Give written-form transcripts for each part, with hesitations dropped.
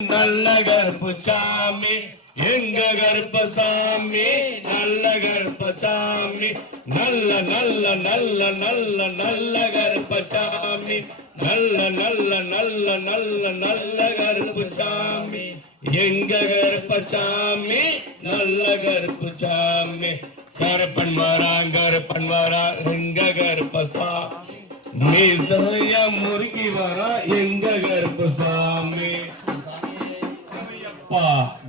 நல்ல கருப்பசாமி எங்க கருப்பசாமி நல்ல கருப்பசாமி நல்ல நல்ல நல்ல நல்ல நல்ல கருப்பசாமி நல்ல நல்ல நல்ல நல்ல நல்ல கருப்பசாமி எங்க கருப்பசாமி நல்ல கருப்பசாமி கருப்பன் வரா எங்க கருப்பசாமி முருகி வரா எங்க கருப்பசாமி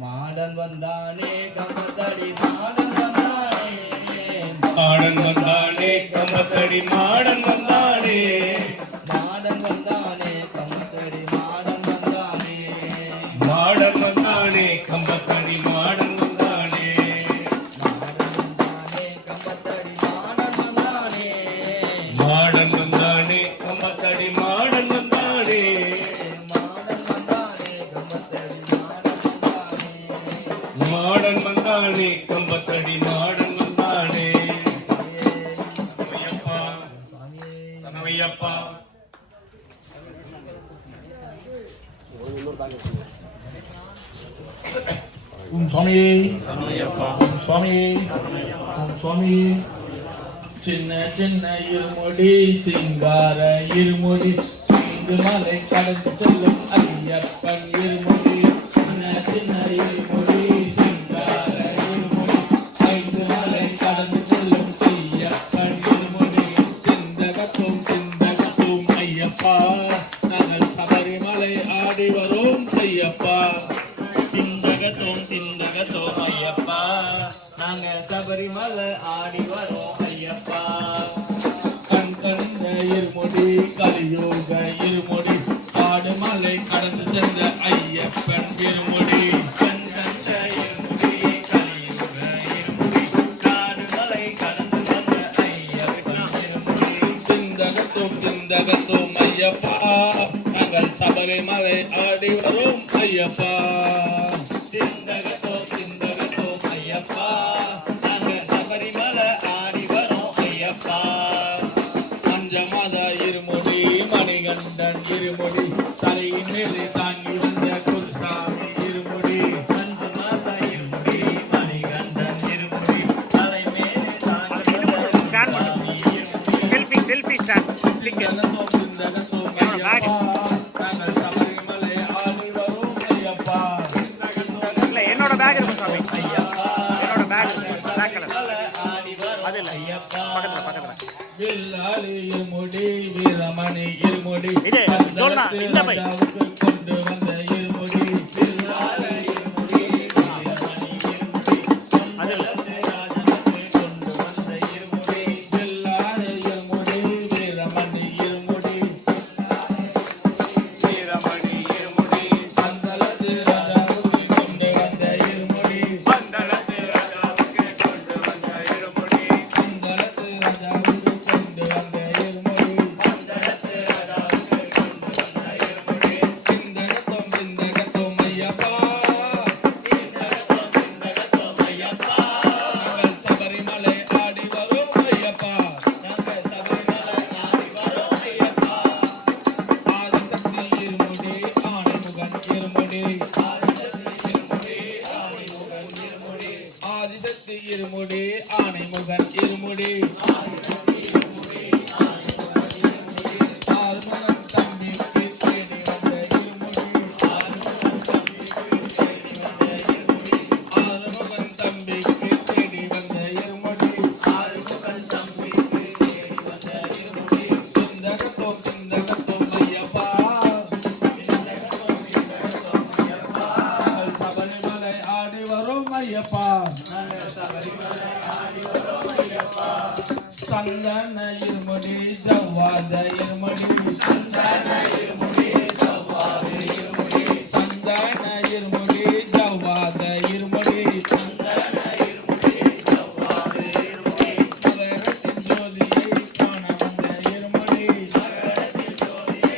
மாடன் வந்தானே கம்பத்தடி மாடன் வந்தானே மாடன் வந்தானே கம்பத்தடி மாடன் வந்தானே மாடன் வந்தானே கம்பத்தடி மாடன் வந்தானே மாடன் வந்தானே கம்பத்தடி மாடன் வந்தானே மாடன் வந்தானே கம்பத்தடி மாடன் வந்தானே மாடன் வந்தானே கம்பத்தடி மாடன் வந்தானே கனவையப்பா சுவாமி சுவாமி சுவாமி சின்ன சின்ன இருமுடி சிங்கார இருமுடி இங்கு மலை கடந்து செல்லும் ஐயப்பன் இருமுடி சின்ன சின்ன இருமுடி சிங்கார இருமுடி ஐந்து மலை கடந்து செல்லும் ஐயப்பன் இருமுடி சிந்தகத்தும் ஐயப்பா நாங்கள் சபரிமலை ஆடி வரும் ஐயப்பா திந்தகத்தோம் ஐயப்பா நாங்க சபரிமலை ஆடி வரோம் ஐயப்பா கண் கண்ட இருமுடி கலியோக இருமுடி காடுமலை கடந்து சென்ற ஐயப்பன் இருமுடி கண் கண்ட இருமுடி கலியோக இருமுடி காடுமலை கடந்து சென்ற ஐயப்பன் இருமுடி திந்தகத்தோம் ஐயப்பா நாங்கள் சபரிமலை ஆடி வரோம் ஐயப்பா திந்தகத்தோம் ஐயப்பா நாங்க சபரிமலை ஆடி வரோம் ஐயப்பா பஞ்சமத இருமுடி மணிகண்டன் இருமுடி தலையின் மேலே தாங்கி வந்த குருசாமி இருமுடி பஞ்சமத இருமுடி மணிகண்டன் இருமுடி தலை மேலே தாங்கி வந்த குருசாமி இருமுடி செல்ஃபி ஸ்டாண்ட் திந்தகத்தோம் ஐயப்பா நாங்கள் சபரிமலை ஆடி வரோம் ஐயப்பா என்னோட பேக் இருக்கு சாமி என்னோட பேக் பிளாக் கலர் அது இல்ல பக்கத்துல வில்லாளி இருமுடி வீரமணி இருமுடி இது சொல்றா இந்த பை கொண்டு வந்த இருமுடி வில்லாளி இருமுடி வீரமணி இருமுடி அது இல்ல கொண்டு வந்த இருமுடி வில்லாளி இருமுடி வீரமணி இருமுடி வீரமணி இருமுடி பந்தளத்து ராஜாவுக்கு கொண்டு வந்த இருமுடி பந்தளத்து ராஜாவுக்கு கொண்டு வந்த இருமுடி பந்தளத்து ராஜாவுக்கு கொண்டு வந்த இருமுடி பந்தளத்து ராஜாவுக்கு கொண்டு வந்த இருமுடி திந்தகத்தோம் ஐயப்பா திந்தகத்தோம் ஐயப்பா நாங்கள் சபரிமலை ஆடி வரோம் ஐயப்பா நாங்கள் சபரிமலை ஆடி வரோம் ஐயப்பா ஆதிசக்தி இருமுடி ஆணைமுகன் இருமுடி ஆதிசக்தி இருமுடி ஆணைமுகன் இருமுடி ஆறுமுகன் தம்பிக்கு தேடி வந்த இருமுடி ஆறுமுகன் தம்பிக்கு தேடி வந்த இருமுடி சிந்தகத்தோம் ஐயப்பா நாங்கள் சபரிமலை ஆடி வரோம் ஐயப்பா சந்தன இருமுடி ஜவ்வாத இருமுடி சந்தன இருமுடி ஜவ்வாத இருமுடி மகரத்தின் ஜோதியை காண வந்த இருமுடி மகரத்தின் ஜோதியை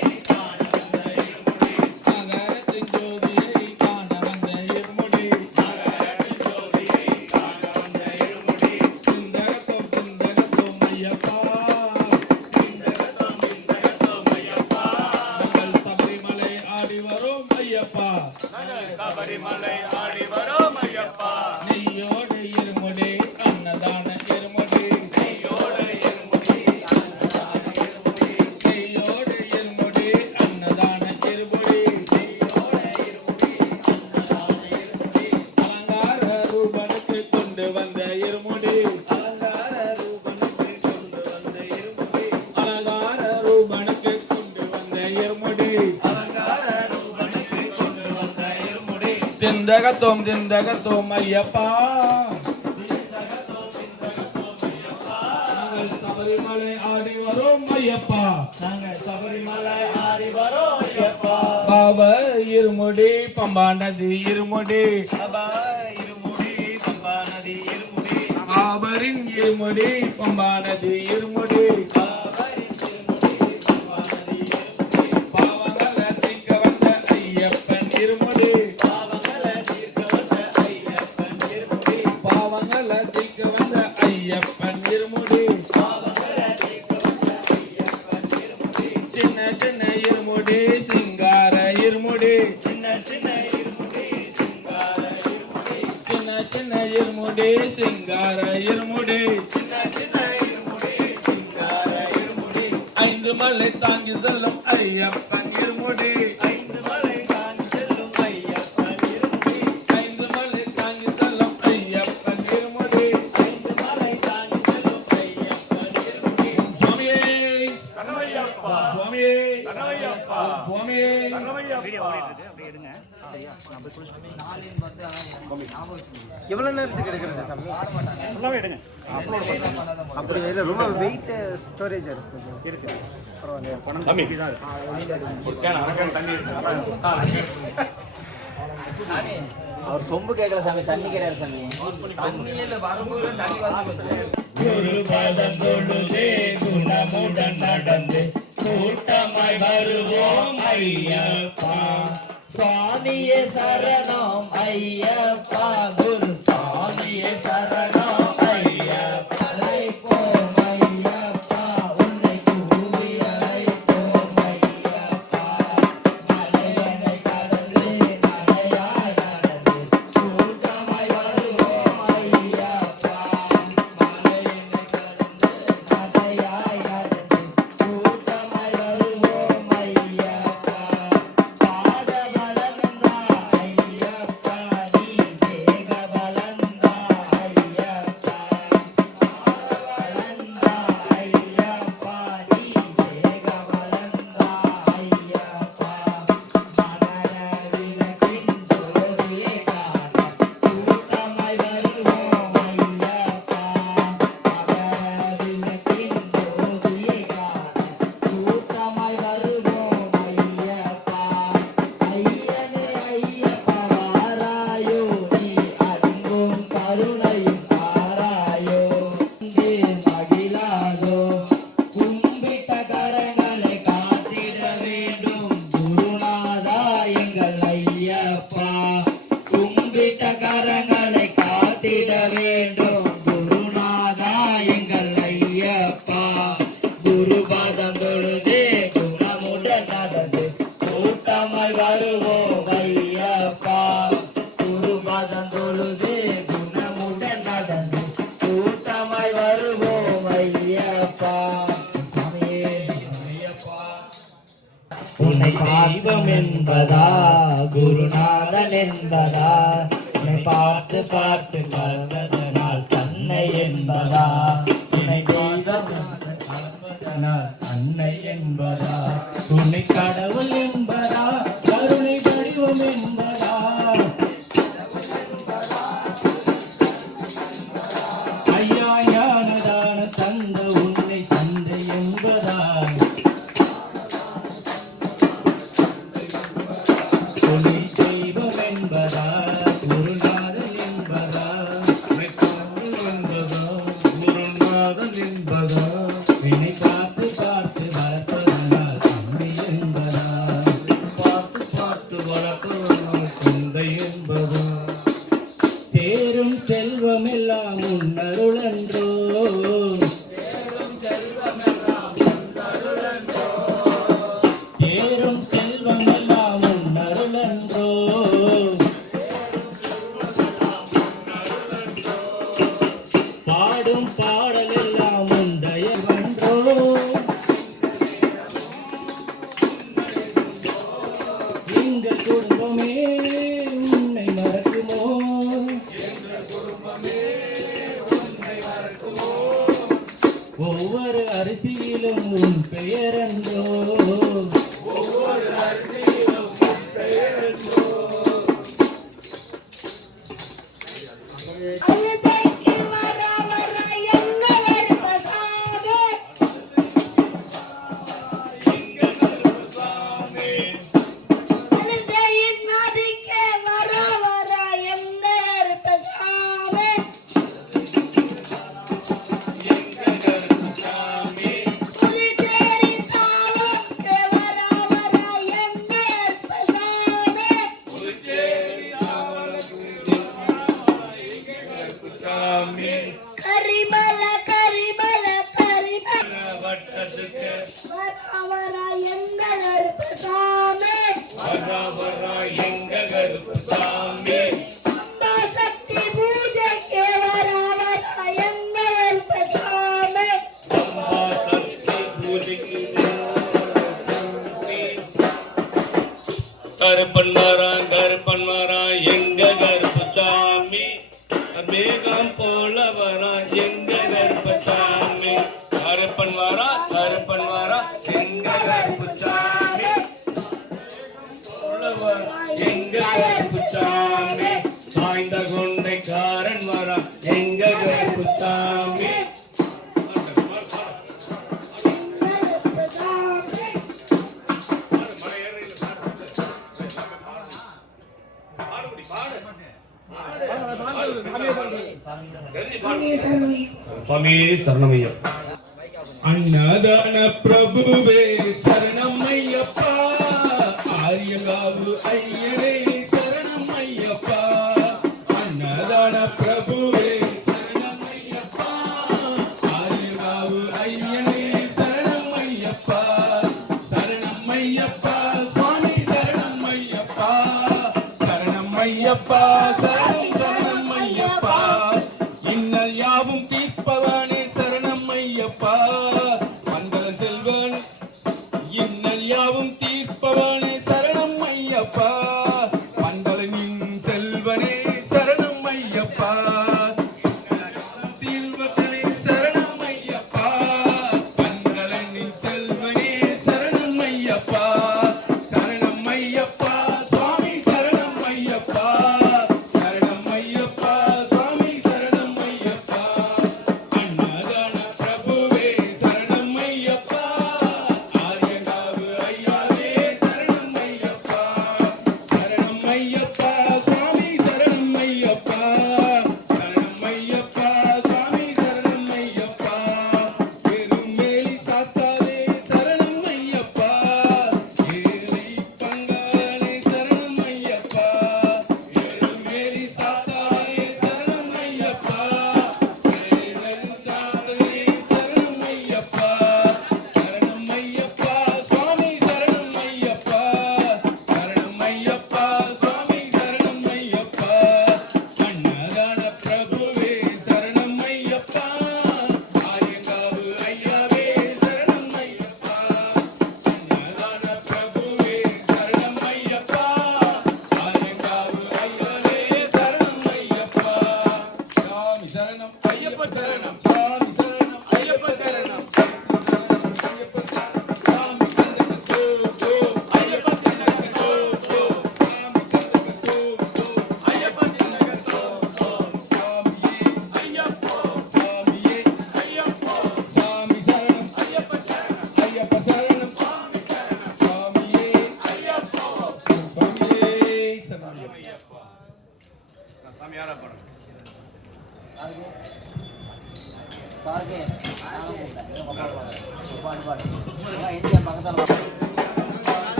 காண வந்த இருமுடி சிந்தகத்தோம் ஐயப்பா ஐயப்பா சபரிமலை ஆடி வரோம் ஐயப்பா நெய்யோடு இருமுடி அன்னதான இருமுடி நெய்யோடு இருமுடி நெய்யோடு இருமுடி அன்னதான இருமுடி அலங்கார ரூபனுக்கு கொண்டு வந்த இருமுடி அலங்கார ரூபனுக்கு கொண்டு வந்த இருமுடி அலங்கார ரூபனுக்கு கொண்டு வந்த இருமுடி அலங்கார ரூபனுக்கு கொண்டு வந்த இருமுடி திந்தகத்தோம் ஐயப்பா நாங்கள் சபரிமலை ஆடி வரோம் ஐயப்பா நாங்கள் சபரிமலை ஆடி வரோம் ஐயப்பா பாப இருமுடி பம்பா நதி இருமுடி சபா இருமுடி பம்பா நதி இருமுடி பாபரின் இருமுடி பம்பா நதி இருமுடி பாவங்களை தீர்க்க வந்த ஐயப்பன் இருமுடி பாவங்களை தீர்க்க வந்த ஐயப்பன் இருமுடி சின்ன சின்ன இருமுடி சிங்கார இருமுடி சின்ன சின்ன இருமுடி சிங்கார இருமுடி சின்ன சின்ன இருமுடி சிங்கார இருமுடி சின்ன சின்ன இருமுடி சிங்கார இருமுடி ஐந்து மலை தாங்கி செல்லும் ஐயப்பன் இருமுடி ஐந்து மலை தான் செல்லும் ஐயப்பன் இருமுடி ஐந்து மலை தாங்கி செல்லும் ஐயப்பன் இருமுடி ஐந்து மலை தான் செல்லும் ஐயப்பன் இருமுடி சுவாமியே கனவையப்பா சுவாமியே கனவையப்பா சுவாமியே கனவையப்பா எவ்வளவு நேரத்துக்கு எடுக்கிறது சாமி ஃபுல்லாவே எடுங்க அப்படி இல்லை ரொம்ப வெயிட் ஸ்டோரேஜ் இருக்கு பரவாயில்ல பணம் கம்மி தான் அவர் சொம்பு கேட்கல சாமி, தண்ணி கிடையாது சாமி. குருபதம் தொழுதே குணமுடன் நடந்து கூட்டமாய் வருவோம் ஐயப்பா. சுவாமியே சரணம் ஐயப்பா, குரு சுவாமியே சரணம் ஐயப்பா. அழைப்போம் ஐயப்பா, உன்னை கூவி அழைப்போம் ஐயப்பா. மலையனை கடந்து நடையாய் நடந்து கூட்டமாய் வருவோம் ஐயப்பா. மலையனை கடந்து நடையாய் நடந்து கூட்டமாய் வருவோம் ஐயப்பா. பாதபலந்தா ஐயப்பா, நீ தேகபலந்தா ஐயப்பா. பாதபலந்தா ஐயப்பா, நீ தேகபலந்தா ஐயப்பா. மனரவிலக்கின் ஜோதியை காண கூட்டமாய் வருவோம் ஐயப்பா. மகரவிலக்கின் ஜோதியை காண கூட்டமாய் வருவோம் ஐயப்பா. ஐயனே ஐயப்பா வாராயோ, நீ அன்பும் கருணையும் தாராயோ. இங்கே மகிழாதோ, கும்பிட்ட கரங்களை காத்திட வேண்டும் குருநாதா எங்கள் ஐயப்பா. கும்பிட்ட கரங்களை காத்திட வேண்டும் குருநாதா எங்கள் ஐயப்பா. குருபாதம் தொழுதே குணமுடன் நடந்து கூட்டமாய் வருவோம் ஐயப்பா. குருபாதம் தொழுதே குணமுடன் நடந்து கூட்டமாய் வருவோம் ஐயப்பா. சாமியே ஐயப்பா. உன்னை தெய்வம் என்பதா, குருநாதன் என்பதா, உன்னை பார்த்து பார்த்து கலந்ததனால் தன்னை என்பதா. உன்னை தெய்வம் என்பதனால் அன்னை என்பதா, உன்னை கடவுள் என்பதா, கருணை வடிவம் என்பதா. ஐயா ஞானதான தந்த உன்னை தந்தை என்பதா. உன்னை தெய்வம் என்பதா, குருநாதன் என்பதா, உன்னை கடவுள் என்பதா, குருநாதன் என்பதா, என்னை பார்த்து பார்த்து வளர்ப்பதனால் தந்தை என்பதா, பார்த்து பார்த்து வளர்ப்பதனால் தந்தை என்பதா. தேரும் செல்வம் எல்லாம் உன்னருளன்றோ, தேரும் செல்வம் எல்லாம் உன்னருளன்றோ. உன்னை மறக்குமோ ஒவ்வொரு அரிசியிலும் உன் பெயரன்றோ கருப்பன் வரா எங்க கருப்பசாமி மேகம் போல வரா எங்க கருப்பசாமி கருப்பன் வரா எங்க கருப்பசாமி எங்க கருப்பசாமி சாய்ந்த கொண்டைக்காரன் வரா எங்க கருப்பசாமி சுவாமி சரணமையா அன்னதான பிரபுவே சரணமையப்பா ஆரியங்காவு ஐயனே சரணமையப்பா அன்னதான பிரபுவே சரணமையப்பா ஆரியங்காவு ஐயனே சரணமையப்பா சரணமையப்பா சுவாமி சரணமையப்பா சரணமையப்பா சரணமையப்பா இன்னல் யாவும் தீர்ப்பவனே சரணம் ஐயப்பா மங்கள செல்வன் இன்னல் யாவும் தீர்ப்பவனே சரணம் ஐயப்பா மங்களனின் செல்வனே சரணம் ஐயப்பா தீர்வனே சரணம் ஐயப்பா மங்களனின் செல்வனே சரணம் ஐயப்பா சரணம் ஐயப்பா சுவாமி சரணம் ஐயப்பா சரணம் ஐயப்பா சுவாமி சரணம் ஐயப்பா அன்னதான பிரபுவே சரணம் ஐயப்பா ஆரியங்காவு ஐயாவே சரணம் ஐயப்பா சரணம் ஐயப்பா சுவாமி சரணம் ஐயப்பா சரணம் ஐயப்பா சுவாமி சரணம் ஐயப்பா பெருமேலி சாத்தாதே சரணம் ஐயப்பா ஏழை பங்காளே சரணம் ஐயப்பா பெருமேலி சாத்தாதே சரணம் ஐயப்பா ஏழை சாத்தாதே சரணம் ஐயப்பா சரணம் ஐயப்பா சுவாமி சரணம் ஐயப்பா சரணம் ஐயப்பா சுவாமி சரணம் ஐயப்பா அன்னதான பிரபுவே சரணம் ஐயப்பா ஆரியங்காவு ஐயாவே சரணம் ஐயப்பா அன்னதான பிரபுவே சரணம் ஐயப்பா ஆரியங்காவு ஐயாவே சரணம் ஐயப்பா சுவாமி சரணம் ஐயப்ப சரணம் சுவாமி சரணம் ஐயப்ப சரணம் ஐயப்ப சரணம் சுவாமி சரணம் ஐயப்ப சரணம் ஐயப்ப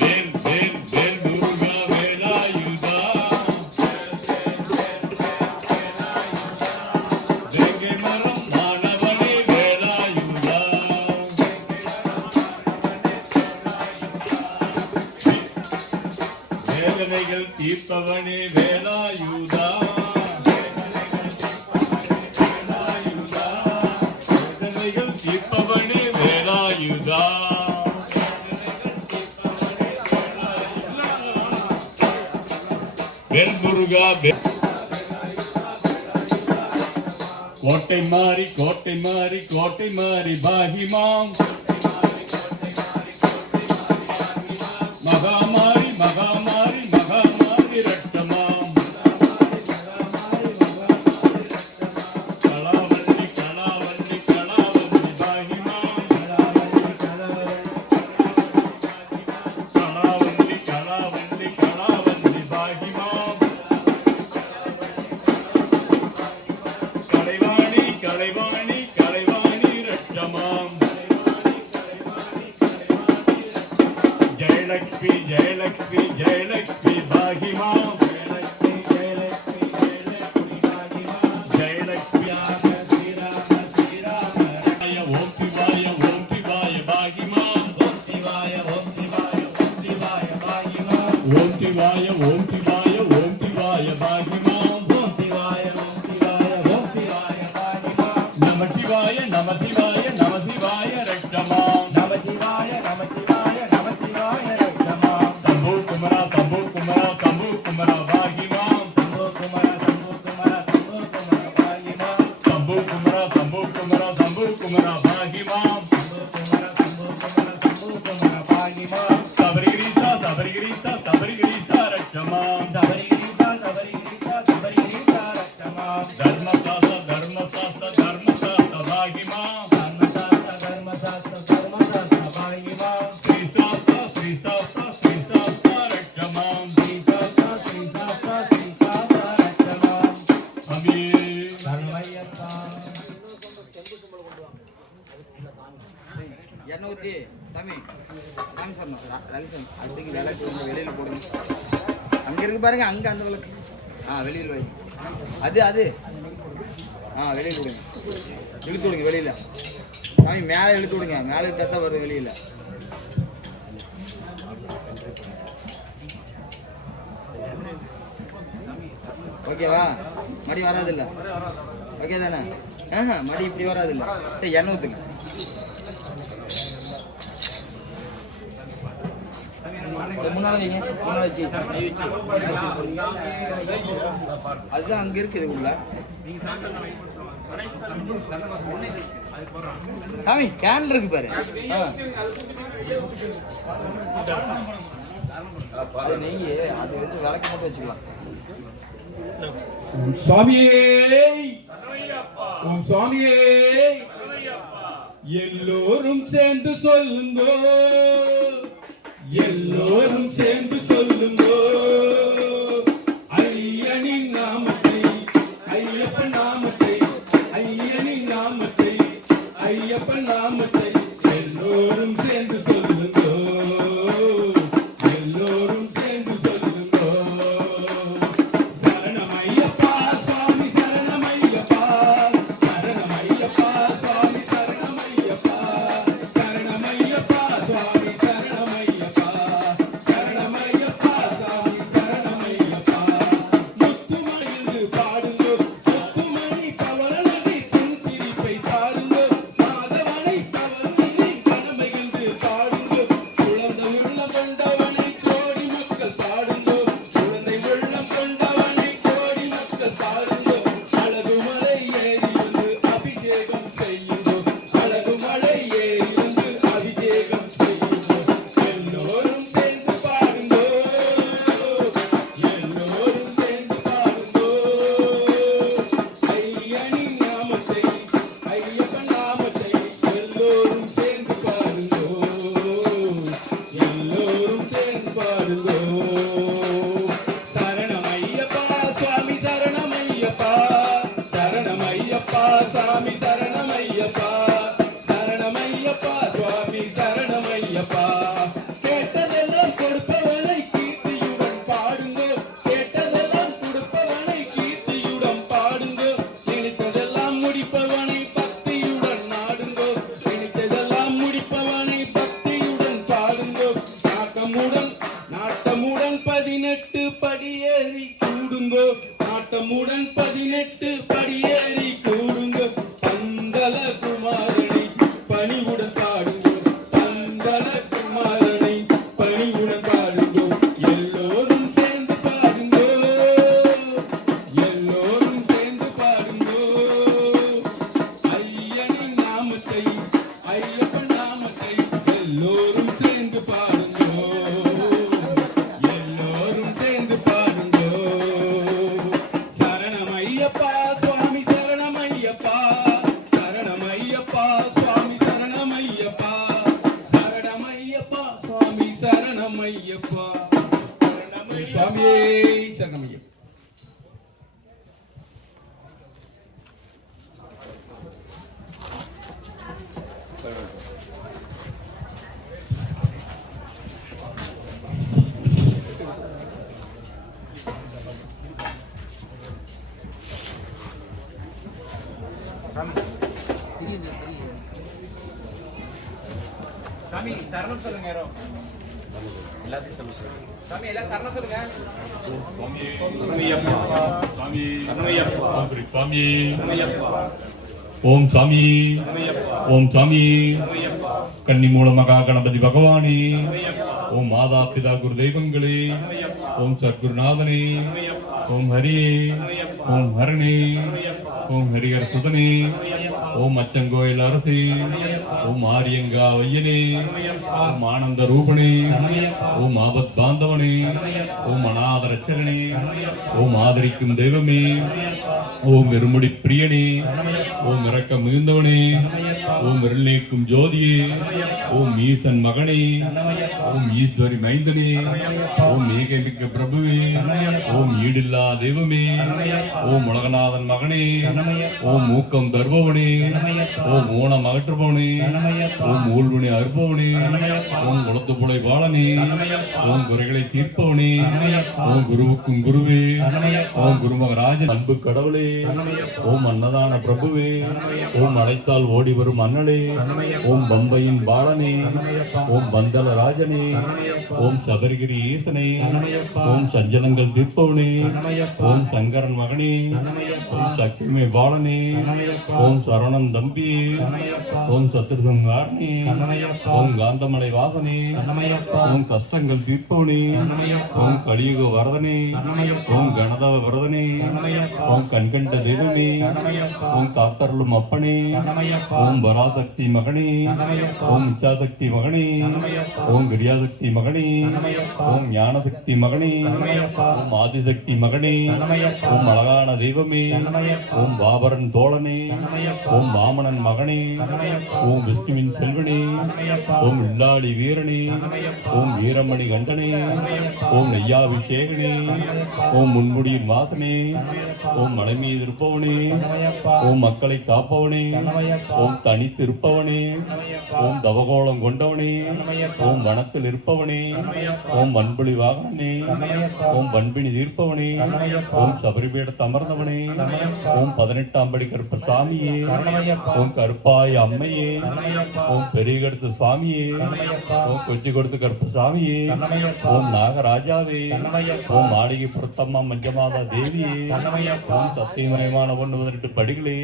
வேல் வேல் வேல் முருகா வேலாயுதா வேங்கை மரம் மாணவனே வேலாயுதா வேதனைகள் தீர்ப்பவனே வேலாயுதா வேதனைகள் தீர்ப்பவனே வேலாயுதா வெல் முருகா கோட்டை மாறி கோட்டை மாறி கோட்டை மாறி பாகிமாம் மகாமாரி மகாமாரி மகாமாரி ரட்டமாம் கலாவல்லி கலாவல்லி கலாவல்லி பாகிமாம் கலாவல்லி கலாவல்லி கலாவல்லி பாகிமாம் கலைவாணி கலைவாணி கலைவாணி ரட்டமாம் ஜெயலக்ஷ்மி ஜெயலக்ஷ்மி ஜெயலக்ஷ்மி பாகிமாம் ஜெயலக்ஷ்மி ஓம் சிவாய பாகிமாம் ஓம் சிவாய ஓம் சிவாய ஓம் சிவாய பாகிமாம் ஓம் சிவாய ஓம் சிவாய ஓம் சிவாய பாகிமாம் ஓம் சிவாய ஓம் சிவாய ஓம் சிவாய பாகிமாம் நம சிவாய நம சிவாய நம சிவாய ரட்சமாம் நம சிவாய நம சிவாய நம சிவாய ரட்சமாம் சம்பு குமரா சம்பு குமரா சம்பு குமரா பாகிமாம் சம்பு குமரா சம்பு குமரா சம்பு குமரா பாகிமாம் சம்பு குமரா சம்பு குமரா சம்பு குமரா பாகிமாம் சம்பு குமரா சம்பு குமரா சம்பு குமரா பாகிமாம் சபரிகிரீசா சபரிகிரீசா சபரிகிரீசா ரட்சமாம் சபரிகிரீசா சபரிகிரீசா சபரிகிரீசா ரட்சமாம் தர்மசாஸ்த தர்மசாஸ்த தர்மசாஸ்த பாகிமாம் தர்மசாஸ்த தர்மசாஸ்த தர்மசாஸ்த பாகிமாம் ஸ்ரீசாஸ்த ஸ்ரீசாஸ்த ஸ்ரீசாஸ்த ரட்சமாம் ஸ்ரீசாஸ்த ஸ்ரீசாஸ்த ஸ்ரீசாஸ்த ரட்சமாம் அமியே சர்வையப்பா 200 சாமி வாங்க சாமி ரலிசன் அதுக்கு விளக்கு வந்து வெளியில போடுங்க அங்க இருக்கு பாருங்க அங்க அந்த விளக்கு வெளியில வை அது அது வெளியில விடுங்க இழுத்து விடுங்க வெளியில சாமி மேலே இழுத்து விடுங்க மேலே இழுத்தா தான் வரும் வெளியில ஓகேவா மடி வராது இல்ல ஓகே தானே மடி இப்படி வராது இல்ல சரி எண்ணெய் ஊத்துங்க முன்னால வைங்க முன்னால வச்சு அதுதான் அங்க இருக்குது உள்ள சாமி கேன் இருக்கு பாரு அது நெய் அது வந்து விளக்கு மட்டும் வச்சுக்கலாம் சுவாமியே ஓம் சுவாமியே எல்லோரும் சேர்ந்து சொல்லுங்க எல்லோரும் சேர்ந்து சொல்லுங்க ஐயனின் நாமத்தை ஐயப்பன் நாமத்தை ஐயனின் நாமத்தை ஐயப்பன் நாமத்தை எல்லோரும் சேர்ந்து சொல்லுங்க எல்லோரும் சேர்ந்து சொல்லுங்க சரணமையப்பா சுவாமி சரணமையப்பா சரணமையப்பா சுவாமி சரணமையப்பா சரணமையப்பா சுவாமி சரணமையப்பா சரணமையப்பா சுவாமி சரணமையப்பா முத்துமணிந்து பாடுங்க முத்துமணி பவளனடி சிரிப்பை பாடுங்க மாதவனை பவளனடி கனமைந்து பாடுங்க குழந்தை உள்ளம் கொண்டவனை கோடி மக்கள் பாடுங்க குழந்தை உள்ளம் கொண்டவனை கோடி மக்கள் பாடுங்க அழகுமலை ஏறி வந்து அபிஷேகம் செய்யுங்க அழகுமலை ஏறி வந்து அபிஷேகம் செய்யுங்க எல்லோரும் சேர்ந்து பாடுங்க எல்லோரும் சேர்ந்து பாடுங்க ஐயனின் நாமத்தை ஐயப்பன் நாமத்தை எல்லோரும் சேர்ந்து பாடுங்க எல்லோரும் சேர்ந்து பாடுங்க சரணமையப்பா சுவாமி சரணமையப்பா சரணமையப்பா சாமி சரணமையப்பா சரணமையப்பா சுவாமி சரணமையப்பா கேட்டதெல்லாம் கொடுப்பவனை கீர்த்தியுடன் பாடுங்க கேட்டதெல்லாம் கொடுப்பவனை கீர்த்தியுடன் பாடுங்க நினைத்ததெல்லாம் முடிப்பவனை பக்தியுடன் நாடுங்க நினைத்ததெல்லாம் முடிப்பவனை பக்தியுடன் பாடுங்க நாட்டமுடன் 18 படியேறி கூடுங்க நாட்டமுடன் 18 படியேறி கூடுங்க பந்தல குமாரனை பணிவுடன் பாடுங்க பந்தல குமாரனை பணிவுடன் பாடுங்க எல்லோரும் சேர்ந்து பாடுங்க சுவாமியே சரணமையா. சாமி சரணம் சொல்லுங்க. யாரோ எல்லாத்தையும் சொல்லுங்க. சாமி எல்லாம் சரணம் சொல்லுங்க. ஓம் சாமி ஓம் சாமி கன்னி மூல மகா கணபதி பகவானே, ஓம் மாதா பிதா குரு தெய்வங்களே, ஓம் சத்குருநாதனே, ஓம் ஹரியே, ஓம் ஹரணே, ஓம் ஹரிஹர சுதனே, ஓம் அச்சங்கோயில் அரசே, ஓம் ஆரியங்கா வையனே, ஓம் ஆனந்த ரூபனே, ஓம் ஆபத் பாந்தவனே, ஓம் அநாத ரட்சகனே, ஓம் ஆதரிக்கும் தெய்வமே, ஓம் வெறுமுடி பிரியனே, ஓம் இறக்க மிகுந்தவனே, ஓம் விரலேக்கும் ஜோதியே, ஓம் ஈசன் மகனே, ஓம் ஈஸ்வரி மைந்தனே, ஓம் ஏகமிக்க பிரபுவே, ஓம் ஈடில்லா தெய்வமே, ஓம் உலகநாதன் மகனே, ஓம் மூக்கம் தருபவனே, ஓம் ஊனம் அகற்றுபவனே, ஓம் ஊழ்வினை அறுப்பவனே, ஓம் குலத்துப்புலை பாலனே, ஓம் குறைகளை தீர்ப்பவனே, ஓம் குருவுக்கும் குருவே, ஓம் குருமகராஜன் அன்பு கடவுளே, ஓம் அன்னதான பிரபுவே, ஓம் அழைத்தால் ஓடி வரும் அண்ணலே, ஓம் பம்பையின் பாலனே, ஓம் பந்தல ராஜனே, ஓம் சபரிகிரி ஈசனே, ஓம் சஞ்சலங்கள் தீர்ப்பவனே, ஓம் சங்கரன் மகனே, ஓம் சக்திமை பாலனே, ஓம் சரவணன் தம்பி, ஓம் சத்ருசங்காரனே, ஓம் காந்தமலை வாசனே, ஓம் கஷ்டங்கள் தீர்ப்பவனே, ஓம் கலியுக வரதனே, ஓம் கணதவ வரதனே, ஓம் கண்கண்ட தெய்வமே, ஓம் காத்தருளும் அப்பனே, ஓம் பராசக்தி மகனே, ஓம் இச்சாசக்தி மகனே, ஓம் கிரியாசக்தி மகனே, ஓம் ஞானசக்தி மகனே, ஓம் ஆதிசக்தி மகனே, ஓம் அழகான தெய்வமே, ஓம் பாபரன் தோழனே, ஓம் வாமனன் மகனே, ஓம் விஷ்ணுவின் செல்வனே, ஓம் இல்லாளி வீரனே, ஓம் வீரமணி கண்டனே, ஓம் நெய்யாபிஷேகனே, ஓம் முன்முடியின் வாசனே, ஓம் மலை மீது இருப்பவனே, ஓம் மக்களை காப்பவனே, ஓம் தனித்து இருப்பவனே, ஓம் தவகோளம் கொண்டவனே, ஓம் வனத்தில் இருப்பவனே, ஓம் வன்புலி வாகனனே, ஓம் வன்பினி தீர்ப்பவனே, ஓம் சபரிபீடத்து அமர்ந்தவனே, ஓம் 18ஆம் படி கருப்ப சாமியே, ஓம் கருப்பாய அம்மையே, ஓம் பெரியகடுத்து சுவாமியே, ஓம் கொச்சி கொடுத்து கருப்ப சாமியே, ஓம் நாகராஜாவே, ஓம் மாளிகை புரத்தம்மா மஞ்சமாதா தேவியே, ஓம் சத்தியமயமான 18 படிகளே,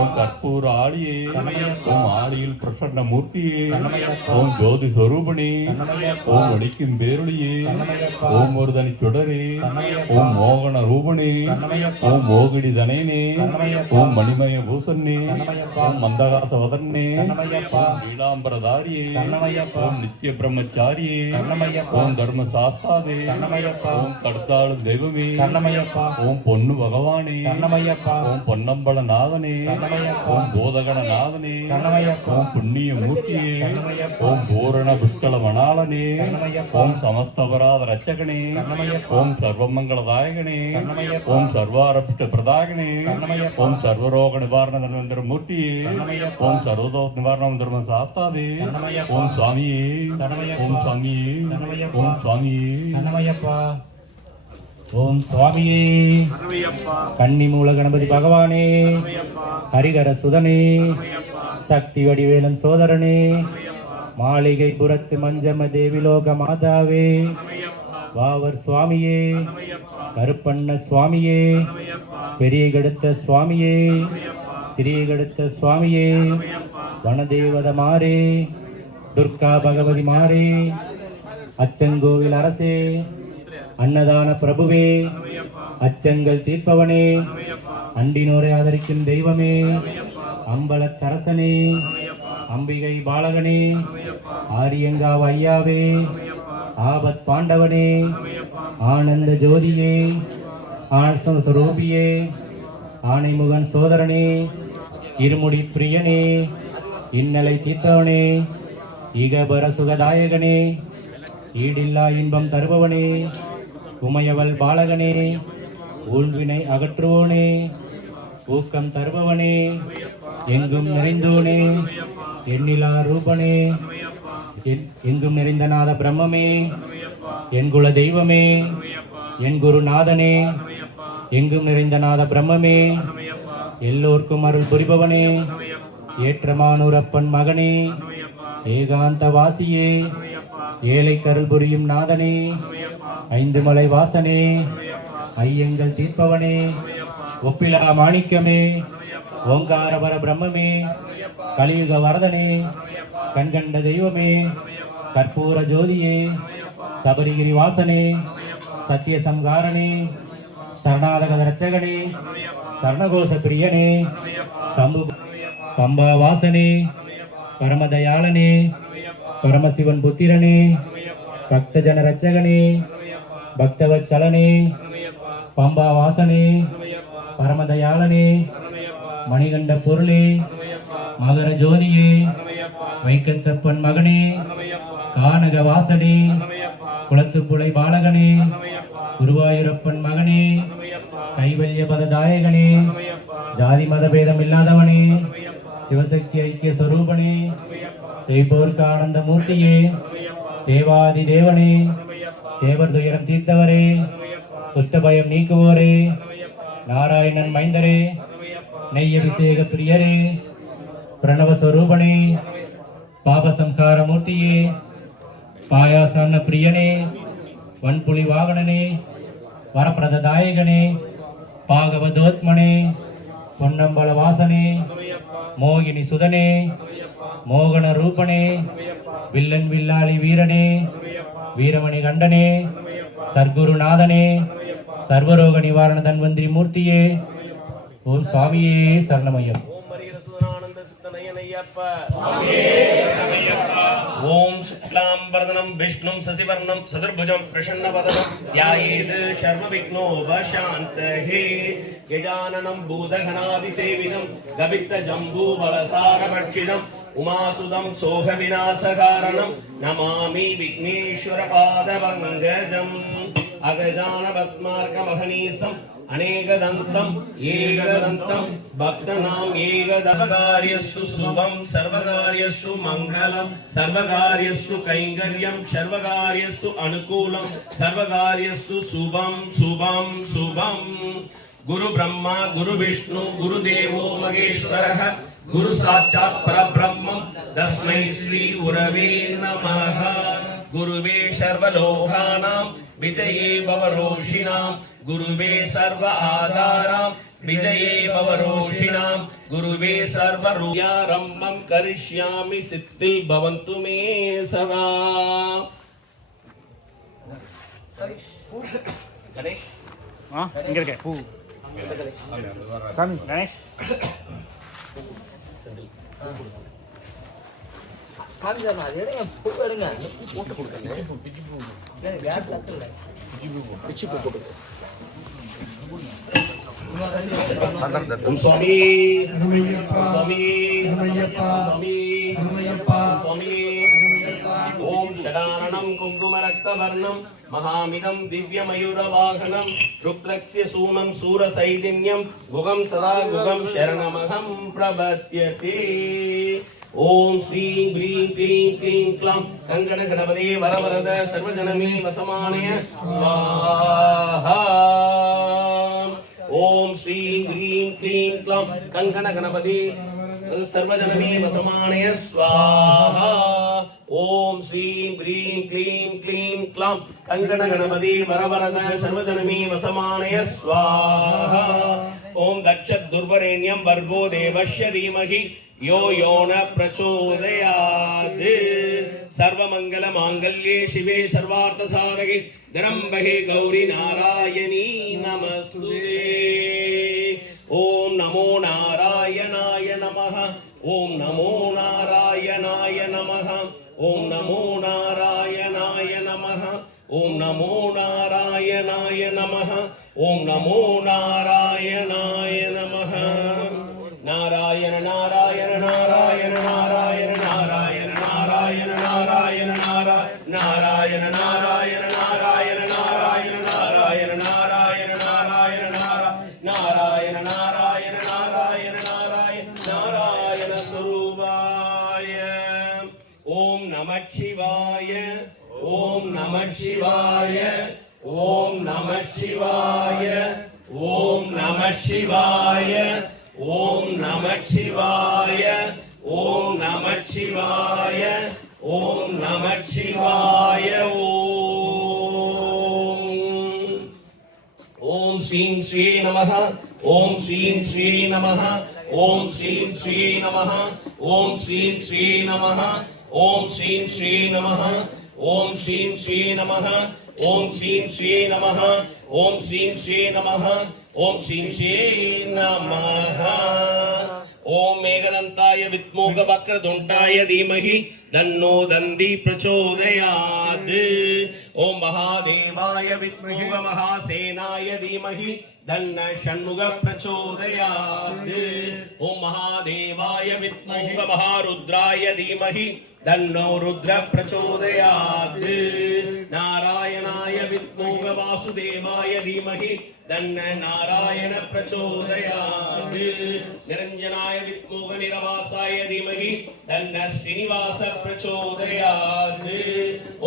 ஓம் கற்பூர ஆளியே, ஓம் ஆளியில் பிரசன்ன மூர்த்தியே, ஓம் ஜோதி ஸ்வரூபனே, ஓம் ஒளிக்கும் பேருளியே, ஓம் ஒரு தனி சுடரே, ஓம் மோகன ரூபனே, ஓம் மோகிடி தனேனே, ஓம் மணிமய பூசன்னே, ஓம் மந்தகாச வதன்னே, ஓம் நீலாம்பரதாரியே, ஓம் நித்திய பிரம்மச்சாரியே, ஓம் தர்ம சாஸ்தாதே, ஓம் கடுத்தாளும் தெய்வமே, ஓம் பொன்னு பகவானே, ஓம் பொன்னம்பல நாதனே, ஓம் போதகண நாதனே, ஓம் புண்ணிய மூர்த்தியே, ஓம் பூரண புஷ்கல மணாலனே, ஓம் சமஸ்தபராத ரட்சகனே, ஓம் சர்வமங்களதாயகனே, ஓம் சர்வாரபிஷ்ட பிரதாகனே, ஓம் சர்வரோக நிவாரண தன்வந்திர மூர்த்தியே, ஓம் சர்வதோஷ நிவாரண தர்ம சாஸ்தாதே, ஓம் சுவாமியே, ஓம் சுவாமியே, ஓம் சுவாமியே. ஓம் சுவாமியே, கன்னி மூல கணபதி பகவானே, ஹரிகர சுதனே, சக்தி வடிவேலன் சோதரனே, மாளிகை புறத்து மஞ்சம தேவிலோக மாதாவே, வாவர் சுவாமியே, கருப்பண்ண சுவாமியே, பெரிய கடுத்த சுவாமியே, சிறிய கடுத்த சுவாமியே, வனதேவத மாறே, துர்கா பகவதி மாறே, அச்சங்கோவில் அரசே, அன்னதான பிரபுவே, அச்சங்கள் தீர்ப்பவனே, அண்டினோரை ஆதரிக்கும் தெய்வமே, அம்பலத்தரசனே, அம்பிகை பாலகனே, ஆரியங்காவ் ஐயாவே, ஆபத் பாண்டவனே, ஆனந்த ஜோதியே, ஆசஸ்வரூபியே, ஆனைமுகன் சோதரனே, இருமுடி பிரியனே, இன்னலை தீர்த்தவனே, ஈகபர சுகதாயகனே, ஈடில்லா இன்பம் தருபவனே, உமையவள் பாலகனே, ஊழ்வினை அகற்றுவோனே, ஊக்கம் தருபவனே, எங்கும் நிறைந்தோனே, எண்ணிலா ரூபனே, எங்கும் நிறைந்த நாத பிரம்மமே, என் குல தெய்வமே, என் குருநாதனே, எங்கும் நிறைந்த நாத பிரம்மமே, எல்லோர்க்கும் அருள் புரிபவனே, ஏற்றமானூரப்பன் மகனே, ஏகாந்த வாசியே, ஏழை கருள் புரியும் நாதனே, ஐந்து மலை வாசனே, ஐயங்கள் தீர்ப்பவனே, ஒப்பிலா மாணிக்கமே, ஓங்காரபர பிரம்மமே, கலியுக வரதனே, கண்கண்ட தெய்வமே, கற்பூர ஜோதியே, சபரிகிரி வாசனே, சத்திய சங்காரனே, சரணாதக ரட்சகனே, சரணகோஷ பிரியனே, சம்பு பம்பா வாசனே, பரமதயாளனே, பரமசிவன் புத்திரனே, பக்தஜன ரட்சகனே, பக்தவச்சலனே, பம்பா வாசனே, பரமதயாளனே, மணிகண்ட பொருளே, மகர ஜோதியே, வைக்கத்தப்பன் மகனே, கானக வாசனே, குளத்துப்புழை பாலகனே, குருவாயூரப்பன் மகனே, கைவல்ய பததாயகனே, ஜாதி மத பேதம் இல்லாதவனே, சிவசக்தி ஐக்கிய சொரூபனே, செய்போர்க்கு ஆனந்த மூர்த்தியே, தேவாதி தேவனே, தேவர் துயரம் தீர்த்தவரே, குஷ்டபயம் நீக்குவோரே, நாராயணன் மைந்தரே, நெய் அபிஷேக பிரியரே, பிரணவ ஸ்வரூபனே, பாபசம்கார மூர்த்தியே, பாயாசன்ன பிரியனே, வன்புலி வாகனனே, வரப்பிரதாயகனே, பாகவதோத்மனே, பொன்னம்பல வாசனே, மோகினி சுதனே, மோகன ரூபனே, வில்லன் வில்லாளி வீரனே, வீரமணி கண்டனே, சர்க்குருநாதனே, சர்வரோக நிவாரண தன்வந்திரி மூர்த்தியே, ஓம் சுவாமியே சரணமயம். ஓம் சுக்லாம்பரதனம் விஷ்ணும் சசிவர்ணம் சதுர்புஜம் பிரசன்னவதனம் ध्यायेत् सर्वविघ्नोपशान्तये गजाननं भूतगणादिसेविनं गवित्तजम्बूफलसारभक्षिणम् उमासुदं सोहविनाशकारणं नमामि विघ्नेश्वरपादपङ्कजम् अगजानपद्मार्कमहनीसम् अनेकदन्तम् एकदन्तम् भक्तानाम् एकदन्तकार्यस्तु शुभं सर्वकार्यस्तु मङ्गलं सर्वकार्यस्तु कैङ्कर्यं सर्वकार्यस्तु अनुकूलं सर्वकार्यस्तु शुभं शुभं शुभम् गुरु ब्रह्मा गुरु विष्णु गुरुदेवो महेश्वरः गुरु साक्षात् परब्रह्मं तस्मै श्री गुरवे नमः गुरुवे सर्वलोकानां विजये भवरोषिणां गुरुवे सर्व आधारां विजये भवरोषिणां गुरुवे सर्वरूयारम्भं करिष्यामि सिद्धि भवन्तु मे सदा गणेश இங்க இருக்க பூ சாமி கணேஷ் சாமி சார் அது எடுங்க பூ எடுங்க போட்டு கொடுக்கல வேற தட்டு பிச்சு பூ போட்டு ओम स्वामी स्वामी स्वामी स्वामी ओम षडाननं कुङ्कुमरक्तवर्णं महामिदं दिव्यमयूरवाहनं रुद्रस्य सूनं सूरसैदिन्यं गुगं सदा गुगं शरणमहं प्रपद्यते ओम श्रीं ह्रीं क्लीं क्लीं क्लं कङ्कणगणपते वरवरद सर्वजनमे वसमानय स्वाहा ओम श्रीं ह्रीं क्लीं क्लं कङ्कणगणपते सर्वजनमे वसमानय स्वाहा ओम श्रीं ह्रीं क्लीं क्लीं क्लं कङ्कणगणपते वरवरद सर्वजनमे वसमानय स्वाहा ओम दक्षदुर्वरेण्यं भर्गो देवस्य धीमहि यो यो न प्रचोदयात् सर्वमंगल मांगल्ये शिवे सर्वार्थसाधके धरम्बहे गौरी नारायणी नमस्तुते ओम नमो नारायणाय नमः ओम नमो नारायणाय नमः ओम नमो नारायणाय नमः ओम नमो नारायणाय नमः ओम नमो नारायणाय नमः नारायण नारायण नारायण नारायण नारायण नारायण नारायण नारायण नारायण नारायण नारायण नारायण नारायण சிவாய ஓம் நம சிவாய ஓம் நம சிவாய ஓம் நம சிவாய ஓம் நம சிவாய ஓம் நம சிவாய ஓம் ஸ்ரீம் ஸ்ரீ நமஹ ஓம் ஸ்ரீம் ஸ்ரீ நமஹ ஓம் ஸ்ரீம் ஸ்ரீ நமஹ ஓம் ஸ்ரீம் ஸ்ரீ நமஹ ஓம் ஸ்ரீம் ஸ்ரீ நமஹ ஓம் ஸ்ரீம் ஸ்ரீ நமஹ ஓம் ஸ்ரீம் ஸ்ரீ நமஹ ஓம் ஸ்ரீம் ஸ்ரீ நமஹ ஓம் ஸ்ரீம் ஸ்ரீ நமஹ ஓம் மேகதந்தாய வித்மோக வக்ரதுண்டாய தீமஹி தன்னோ தந்தி பிரச்சோதயாத் ஓம் மகாதேவாய வித்மோக மகாசேனாய தீமஹி தன்ன ஷண்முக பிரச்சோதயாத் ஓம் மகாதேவாய வித்மோக மகாருத்ராய தீமஹி தன்னோ ருத்ர பிரச்சோதயாத் நாராயணாய வித்மோக வாசுதேவாய தீமஹி தன்ன நாராயண பிரச்சோதயாத் நிரஞ்சனாய வித்மோக நிரவாசாய தீமஹி தன்ன ஸ்ரீனிவாச பிரச்சோதயாத்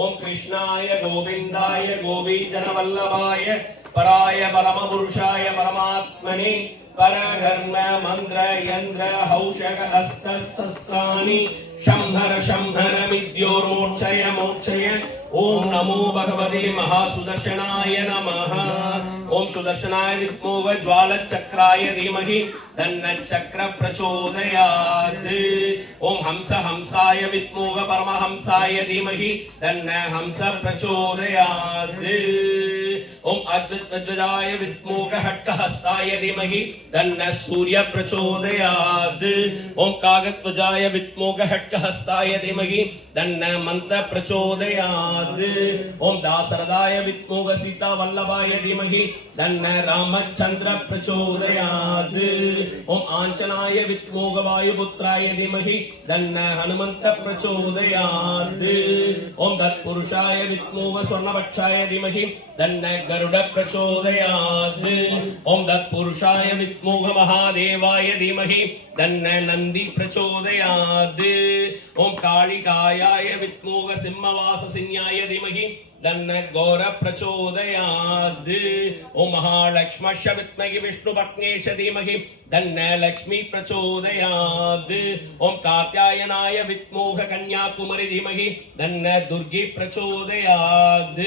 ஓம் கிருஷ்ணாய கோவிந்தாய கோபீஜன வல்லபாய பராய பரம புருஷாய பரமாத்மனே பரகர்ம மந்திர யந்திர ஹௌஷக அஸ்த சஸ்திராணி शंभर शंभर मिद्योर्मोक्षय मोक्षय ओम नमो भगवते महासुदर्शनाय नमः ओम सुदर्शनाय विद्मोह ज्वाल चक्राय धीमहि तन्न चक्र प्रचोदयात् ओम हंस हंसाय विद्मोह परमहंसाय धीमहि तन्न हंस प्रचोदयात् ओम अद्वैतवज्राय विद्मोह हट्टहस्ताय धीमहि तन्न सूर्य प्रचोदयात् ओम कागध्वजाय विद्मोह हस्ताय धीमहि तन्न मंत्र प्रचोदयात् ओम दासरथाय विद्मोह सीता वल्लभाय धीमहि तन्न रामचंद्र प्रचोदयात् ओम आंचनाय विद्मोह वायुपुत्राय धीमहि तन्न हनुमंत प्रचोदयात् ओम तत्पुरुषाय विद्मोह स्वर्णवक्षाय धीमहि तन्न गरुड प्रचोदयात् ओम तत्पुरुषाय विद्मोह महादेवाय धीमहि तन्न नंदी प्रचोदयात् ओम कालिकायाय विद्मोह सिंहवास सिंहाय धीमहि तन्न गौर प्रचोदयात् ओम महालक्ष्मश्च विद्महि विष्णुपत्नेश धीमहि तन्न लक्ष्मी प्रचोदयात् ओम कात्यायनाय विद्मोह कन्याकुमारी धीमहि तन्न दुर्गी प्रचोदयात्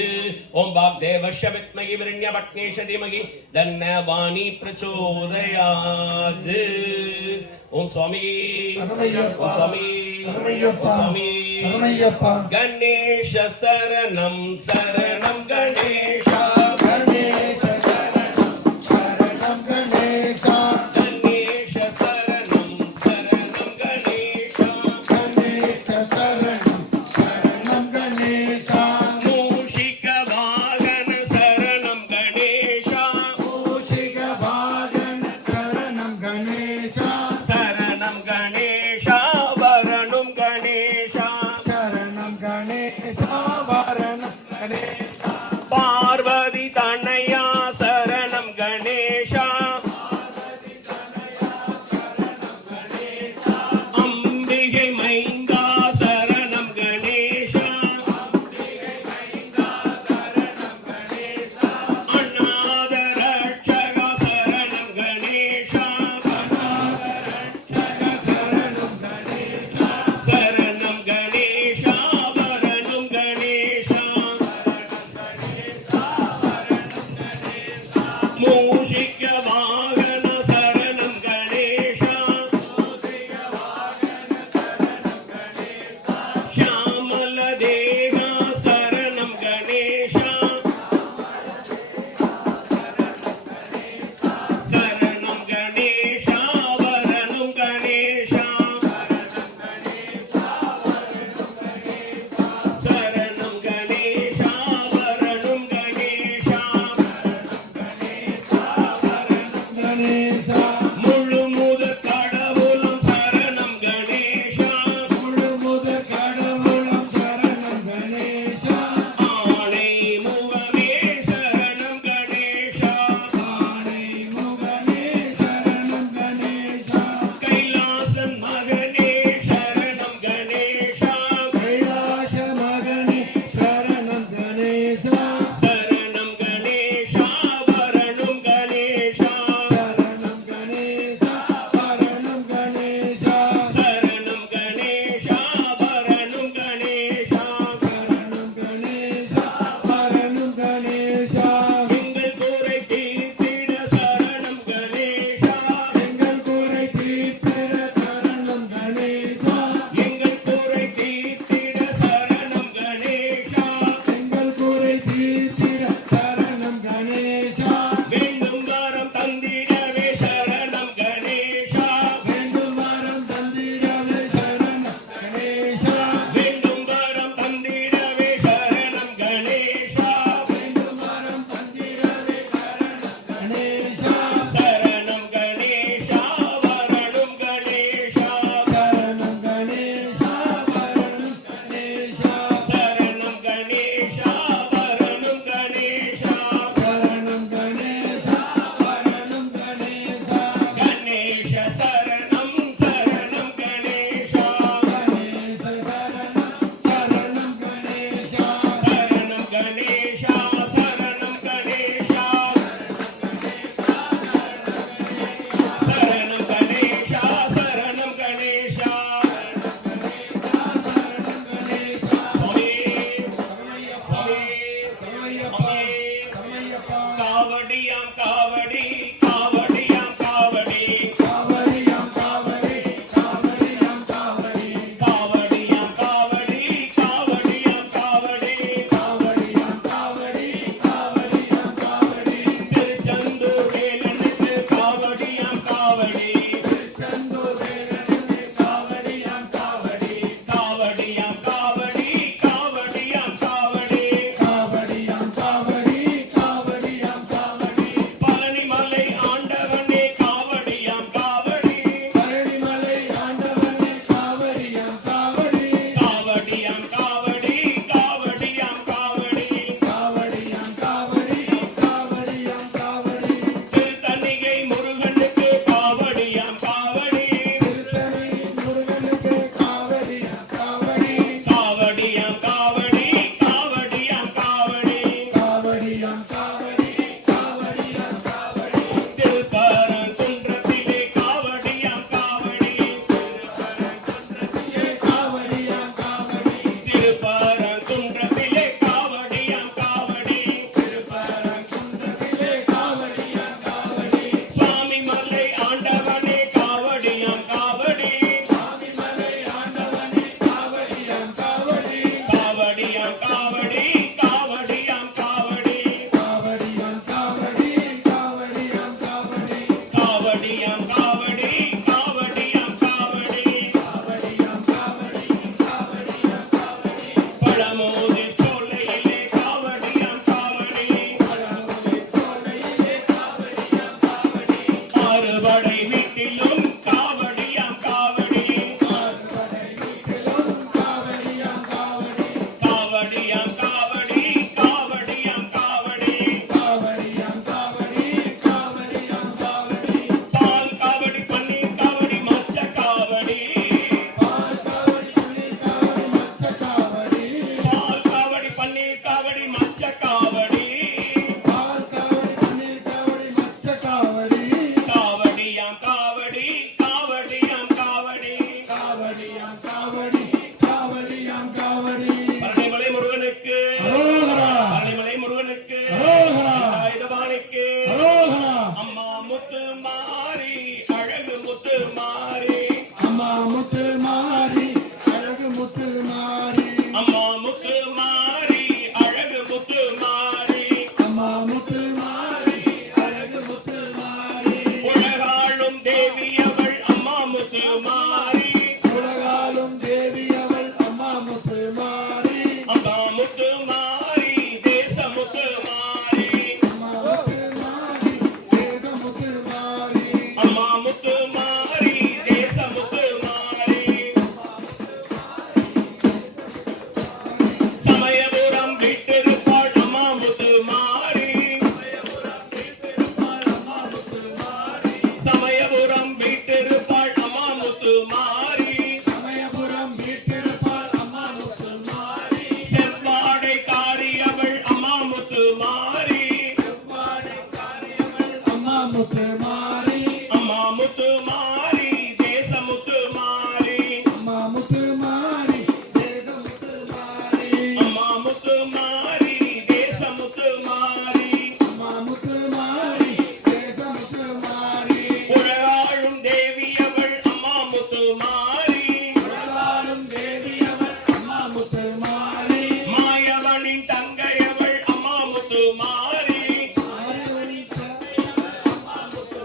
ओम वाग्देवश्च विद्महि विरण्यपत्नेश धीमहि तन्न वाणी प्रचोदयात् ओम स्वामी ओम स्वामी स्वामी गणेश शरणं शरणं गणेश गणेश शरणं गणेश गणेश शरणं शरणं गणेश गणेश शरणं गणेश मूषिक वाहन शरणं गणेश मूषिक वाहन शरणं गणेश शरणं गणेश वरणं गणेश शरणं गणेश वरणं गणेश காவடியாம் காவடி காவடியாம் காவடி காவடியாம் காவடி காவடியாம் காவடி காவடியாம் காவடி காவடியாம் காவடி காவடியாம் காவடி காவடியாம் காவடி திருச்செந்தூர் வேலனுக்கு காவடியாம் காவடி திருச்செந்தூர் வேலனுக்கு காவடியாம் காவடி காவடியாம் காவடி காவடியாம் காவடி காவடியாம் காவடி காவடியாம் காவடி பழனிமலை ஆண்டவனே காவடியாம் காவடி பழனிமலை ஆண்டவனே காவடியாம் காவடி காவடியாம் காவடி காவடியாம் காவடி காவடியாம் காவடி காவடியாம் காவடி திருத்தணிகை முருகனுக்கு காவடியாம் காவடி திருத்தணி முருகனுக்கு காவடியாம் காவடி காவடியாம் காவடி காவடியாம் காவடி காவடியாம் காவடி காவடியாம் காவடி திருப்பரங்குன்றத்திலே காவடியாம் காவடி காவடியாம் காவடி திருப்பரங்குன்றத்திலே காவடியாம் காவடி திருப்பரங்குன்றத்திலே காவடியாம் காவடி சுவாமி மலை ஆண்டவனே காவடியாம் காவடி சுவாமிமலை ஆண்டவனே காவடியாம் காவடி காவடியாம் காவடி காவடியாம் காவடி காவடியாம் காவடி காவடியாம் காவடி காவடியாம் காவடி காவடியாம் காவடி காவடியாம் காவடி காவடியாம் காவடி பழமோதி சோலையிலே காவடியாம் காவடி பழமுதிர் சோலையிலே காவடியாம் காவடி ஆறுபடை வீட்டிலும் காவடியாம் காவடி ஆறுபடை வீட்டிலும் காவடியாம் காவடி காவடியாம் காவடி காவடியாம் காவடி காவடியாம் காவடி காவடியாம் காவடி பால் காவடி பன்னீர் காவடி மச்ச காவடி பால் காவடி புளிர் காவடி மச்ச காவடி பால் காவடி பன்னீர் காவடி மச்ச காவடி பால் காவடி புளிர் காவடி மச்ச காவடி காவடியாம் காவடி காவடியாம் காவடி காவடியாம் காவடி காவடியாம் காவடி பழனிமலை முருகனுக்கு அரோகரா பழனிமலை முருகனுக்கு அரோகரா ஆயுதபாணிக்கு அரோகரா அம்மா முத்து மாறி அழகு முத்து மாறி அம்மா முத்து மாறி அழகு முத்து மாறி அம்மா முத்து மாறி அழகு முத்து மாறி அம்மா முத்து மாறி அழகு முத்து மாறி உலகாளும் தேவி அவள் அம்மா முத்து மாறி உலகாலும் தேவி அவள் அம்மா முத்து மாறி அம்மா முத்து மாறி தேச முத்து மாறி அம்மா முத்து மாறி தேக முத்து மாறி அம்மா முத்து மாறி தேச முத்து மாறி சமயபுரம் வீட்டிருப்பாள் அம்மா முத்து மாறி சமயபுரம் வீட்டிருப்பாள் அம்மா முத்து மாறி சமயபுரம் வீட்டிருப்பாள் அம்மா முத்து மாறி செவ்வாடை காரி அவள் அம்மா முத்து மாறி செவ்வாடை காரியவள் அம்மா முத்து மாறி அம்மா முத்து மாறி தேச முத்து மாறி அம்மா முத்து மாறி தேக முத்து மாறி அம்மா முத்து மாறி தேச முத்து மாறி அம்மா முத்து மாறி தேக முத்து மாறி உலகாளும் தேவி அவள் அம்மா முத்து மாறி உலகாலும் தேவி அவள் அம்மா முத்து மாறி மாயவனின் தங்கையவள் அம்மா முத்து மாறி மாயவனி தந்தையவள் அம்மா முத்து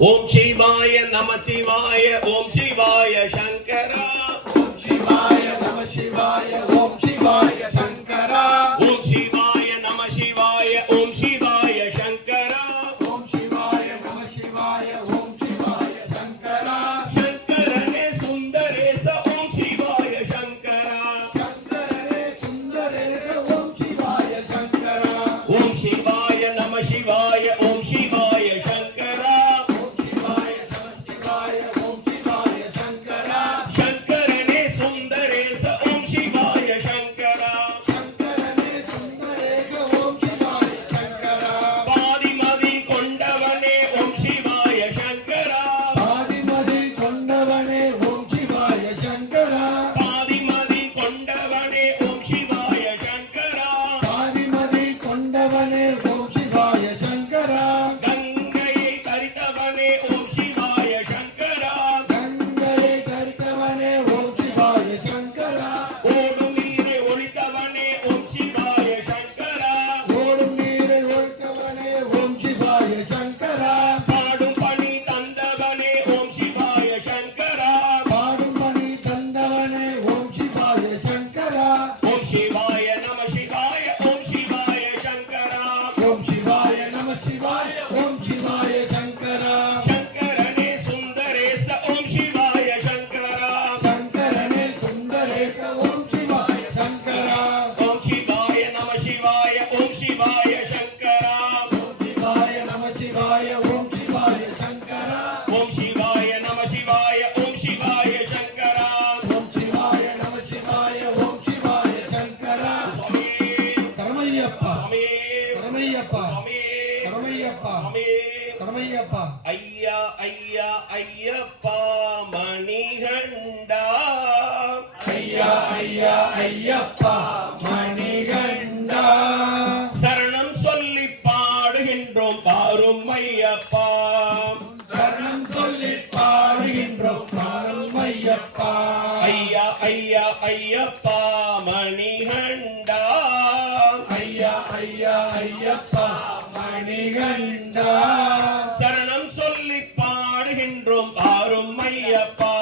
ஓம் சிவாய நம சிவாய ஓம் சிவாய சங்கரா ஓம் சிவாய நம சிவாய ஓம் சிவாய சங்கரா ஓம் சிவாய நம சிவாய ஓம் சிவாய சங்கரா ஓம் சிவாய நம சிவாய ஓம் சிவாய சங்கரா சங்கரனே சுந்தரேச ஓம் சிவாய சங்கரா சங்கரனே சுந்தரேச ஓம் சிவாய சங்கரா ஓம் சிவாய நம சிவாய ஓம் சிவாய சங்கரா ஓம் சிவாய நம சிவாய ஓம் சிவாய சங்கரா சங்கரனே சுந்தரேச ஓம் சிவாய சங்கரா சங்கரனே சுந்தரேச ஓம் சிவாய சங்கரா பாதிமதி கொண்டவனே ஓம் சிவாய சங்கரா ஆதிமதி கொண்டவனே ஓம் சிவாய சங்கரா பாதிமதி கொண்டவனே ஓம் சிவாய சங்கரா ஆதிமதி கொண்டவனே ஓம் சிவாய சங்கரா கங்கையை தரித்தவனே ஓம் சிவாய சங்கரா கங்கையை கரித்தவனே ஓம் சிவாய சங்கரா ஓடும் நீரை ஒழித்தவனே ஓம் சிவாய சங்கரா ஓடும் நீரை ஒழுக்கவனே ஓம் சிவாய சங்கரா பாடும் பணி தந்தவனே ஓம் சிவாய சங்கரா பாடும் பணி தந்தவனே ஓம் சிவாய சங்கரா ஓம் சிவாய நம சிவாய ஓம் சிவாய சங்கரா ஓம் சிவாய நம சிவாய ஓம் சிவாய சங்கரா சங்கரனே சுந்தரேச ஓம் சிவாய சங்கரா சங்கரனே சுந்தரேச ஓம் சிவாய சங்கரா ஓம் சிவாய நம சிவாய ஓம் சிவாய சங்கரா ஓம் சிவாய நம சிவாய ஓம் சிவாய சங்கரா ஓம் சிவாய நம சிவாய ஓம் சிவாய சங்கரா ஓம் சிவாய நம சிவாய ஓம் சிவாய சங்கரா சுவாமி கரமையப்பா சுவாமி கரமையப்பா சுவாமி கரமையப்பா சுவாமி கரமையப்பா ஐயா ஐயா ஐயப்பா மணிகண்டா ஐயா ஐயா ஐயப்பா மணிகண்டா சரணம் சொல்லி பாடுகின்றோம் பாரும் ஐயப்பா சரணம் சொல்லி பாடுகின்றோம் பாரும் ஐயப்பா ஐயா ஐயா ஐயப்பா மணிகண்டா ஐயா ஐயா ஐயப்பா மணிகண்டா சரணம் சொல்லி பாடுகின்றோம் பாரும் ஐயப்பா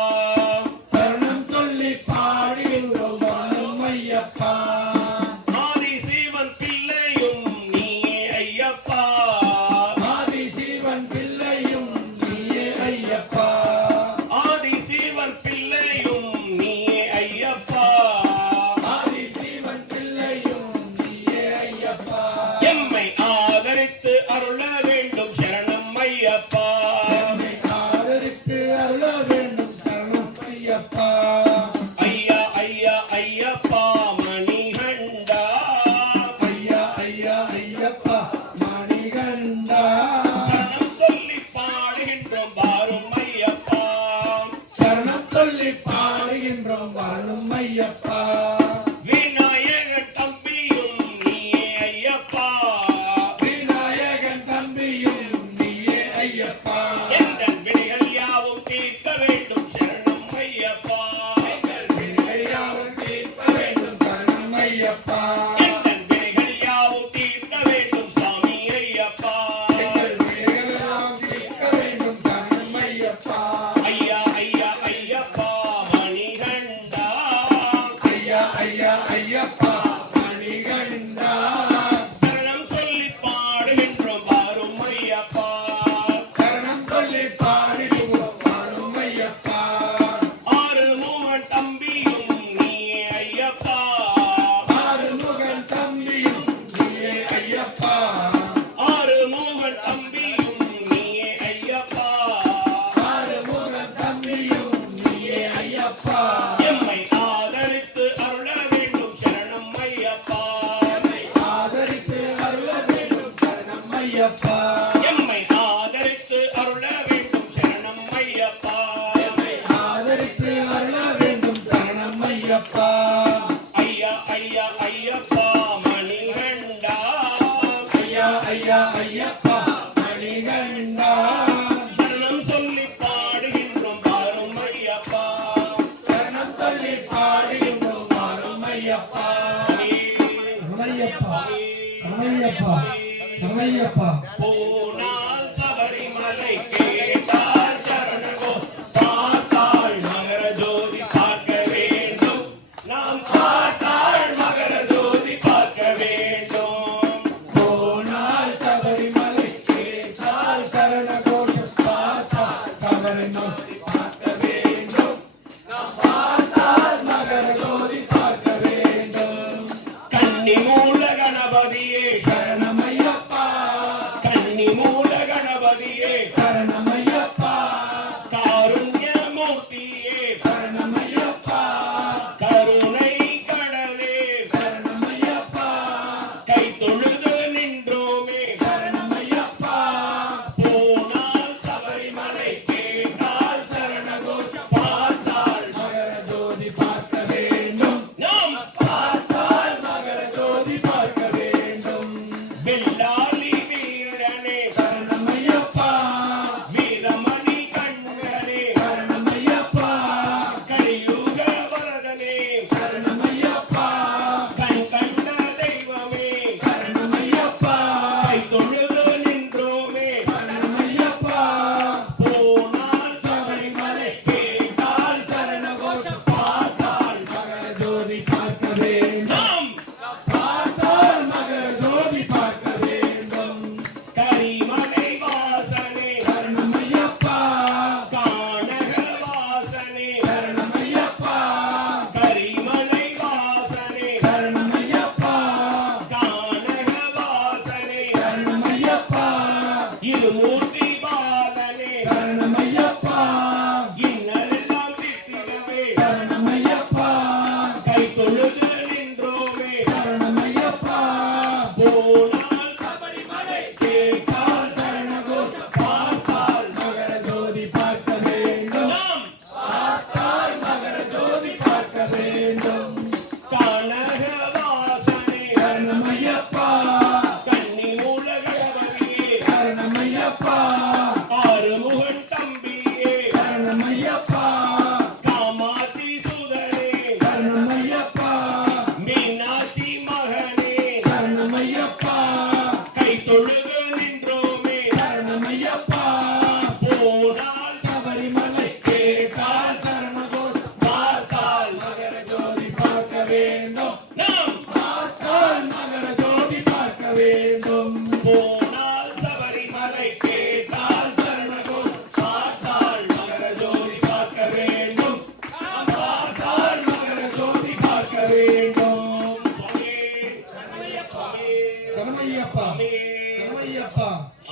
சரணம் சொல்லி பாடுகின்றோம் பாரும் ஐயப்பா ஆதி சிவன் பிள்ளையும் நீயே ஐயப்பா ஆதி சிவன் பிள்ளையும் நீயே ஐயப்பா ஆதி சிவன் பிள்ளையும் நீயே ஐயப்பா ஆதி சிவன் பிள்ளையும் நீயே ஐயப்பா எம்மை ஆதரித்து அருள வேண்டும் சரணம் ஐயப்பா என்னை ஆதரித்து அருள வேண்டும் சரணம் ஐயப்பா ஐயா ஐயா ஐயப்பா மணிகண்டா ஐயா ஐயா ஐயப்பா மணிகண்டா சரணம் சொல்லி பாடுகின்றோம் பாரும் ஐயப்பா சரணம் சொல்லி பாடுகின்றோம் வாழும் ஐயப்பா விநாயகன் தம்பியும் நீயே ஐயப்பா விநாயகன் தம்பியும் நீயே ஐயப்பா எந்தன் வினைகள் யாவும் தீர்க்க வேண்டும் சரணம் ஐயப்பா வினையாவும் தீர்க்க வேண்டும் சரணம் ஐயப்பா எந்தன் வினைகள் யாவும் தீர்க்க வேண்டும் சாமி ஐயப்பா எங்கள் வினையெல்லாம் தீர்க்க வேண்டும் சரணம் ஐயப்பா ஐயா ஐயா ஐயப்பா மணிகண்டா ஐயா ஐயா ஐயப்பா மணிகண்டா சரணம் சொல்லி பாடுகின்றோம் பாரும் ஐயப்பா சரணம் சொல்லி பாடுகிறோம் வாழும் ஐயப்பா ஆறு மூவன் தம்பியும் நீயே ஐயப்பா ஆறுமுகன் தம்பியும் நீயே ஐயப்பா ஆறு மூவன் தம்பியும் நீயே ஐயப்பா ஆறுமுகன் தம்பியும் நீயே ஐயப்பா எம்மை ஆதரித்து அருள வேண்டும் சரணம் ஐயப்பா ஆதரித்து அருள வேண்டும் சரணம் ஐயப்பா எம்மை ஆதரித்து அருள வேண்டும் சரணம் ஐயப்பா ஆதரித்து அருள வேண்டும் சரணம் ஐயப்பா ஐயா ஐயா ஐயப்பா மணிகண்டா ஐயா ஐயா ஐயப்பா மணிகண்டா சரணம் சொல்லி பாடுகின்றோம் பாரும் ஐயப்பா சரணம் சொல்லி பாடுகின்றோம் வாழும் ஐயப்பா கரமையப்பா கரமையப்பா கரமையப்பா போனால் சபரிமலை கேட்ட வேண்டும் பார்க்க வேண்டும் நாம் பார்த்தால் மகர ஜோதி பார்க்க வேண்டும் கன்னி மூல கணபதியே சரணமையப்பா கன்னி மூல கணபதியே சரணமையப்பா காருண்யமூர்த்தியே சரணமையப்பா கருணை கடலே சரணமையப்பா கை தொழுது நின்றோமே சரணமையப்பா போனால் சபரிமலை கேட்டால் சரணகோஷம் பார்த்தால் மகர ஜோதி பார்க்க வேண்டும் நாம் பார்த்தால் மகர ஜோதி பார்க்க வேண்டும் வெள்ளாளி வீரனே சரணமையப்பா வீரமணி கண்களே சரணமையப்பா கலியுக வரதனே சரணமையப்பா கண் கண்ட தெய்வமே சரணமையப்பா கை தொழுது நின்றோமே சரணமையப்பா போனால் சபரிமலை கேட்டால் சரணகோஷம் பார்த்தால் மகர ஜோதி பார்க்க வேண்டும் நாம் பார்த்தால் மகர ஜோதி பார்க்க வேண்டும் கரிமலை வாசனே சரணமையப்பா கானக வாசனே சரணமையப்பா கரிமலை வாசனே சரணமையப்பா கானக வாசனே சரணமையப்பா இருமூர்த்தி பாலனே சரணமையப்பா இன்னரெல்லாம் தித்திடவே சரணமையப்பா கை தொழுது நின்றோமே சரணமையப்பா போனால் சபரிமலை கேட்டால் சரணகோஷம் பார்த்தால் மகர ஜோதி பார்க்க வேண்டும் நாம் பார்த்தால் மகர ஜோதி பார்க்க வேண்டும் கானக வாசனே சரணமையப்பா கன்னி மூல கணபதியே சரணமையப்பா ஆறுமுகன் தம்பியே சரணமையப்பா காமாட்சி சுதனே சரணமையப்பா மீனாட்சி மகனே சரணமையப்பா கை தொழுது நின்றோமே சரணமையப்பா போனால் சபரிமலை கேட்டால் சரணகோஷம் பார்த்தால் மகர ஜோதி பார்க்க வேண்டும் நாம் பார்த்தால் மகர ஜோதி பார்க்க வேண்டும் போனால் சபரிமலை கேட்டால் சரணகோஷம் பார்த்தால் மகர ஜோதி பார்க்க வேண்டும் நாம் பார்த்தால் மகர ஜோதி பார்க்க வேண்டும் கருமையப்பா கருமையப்பா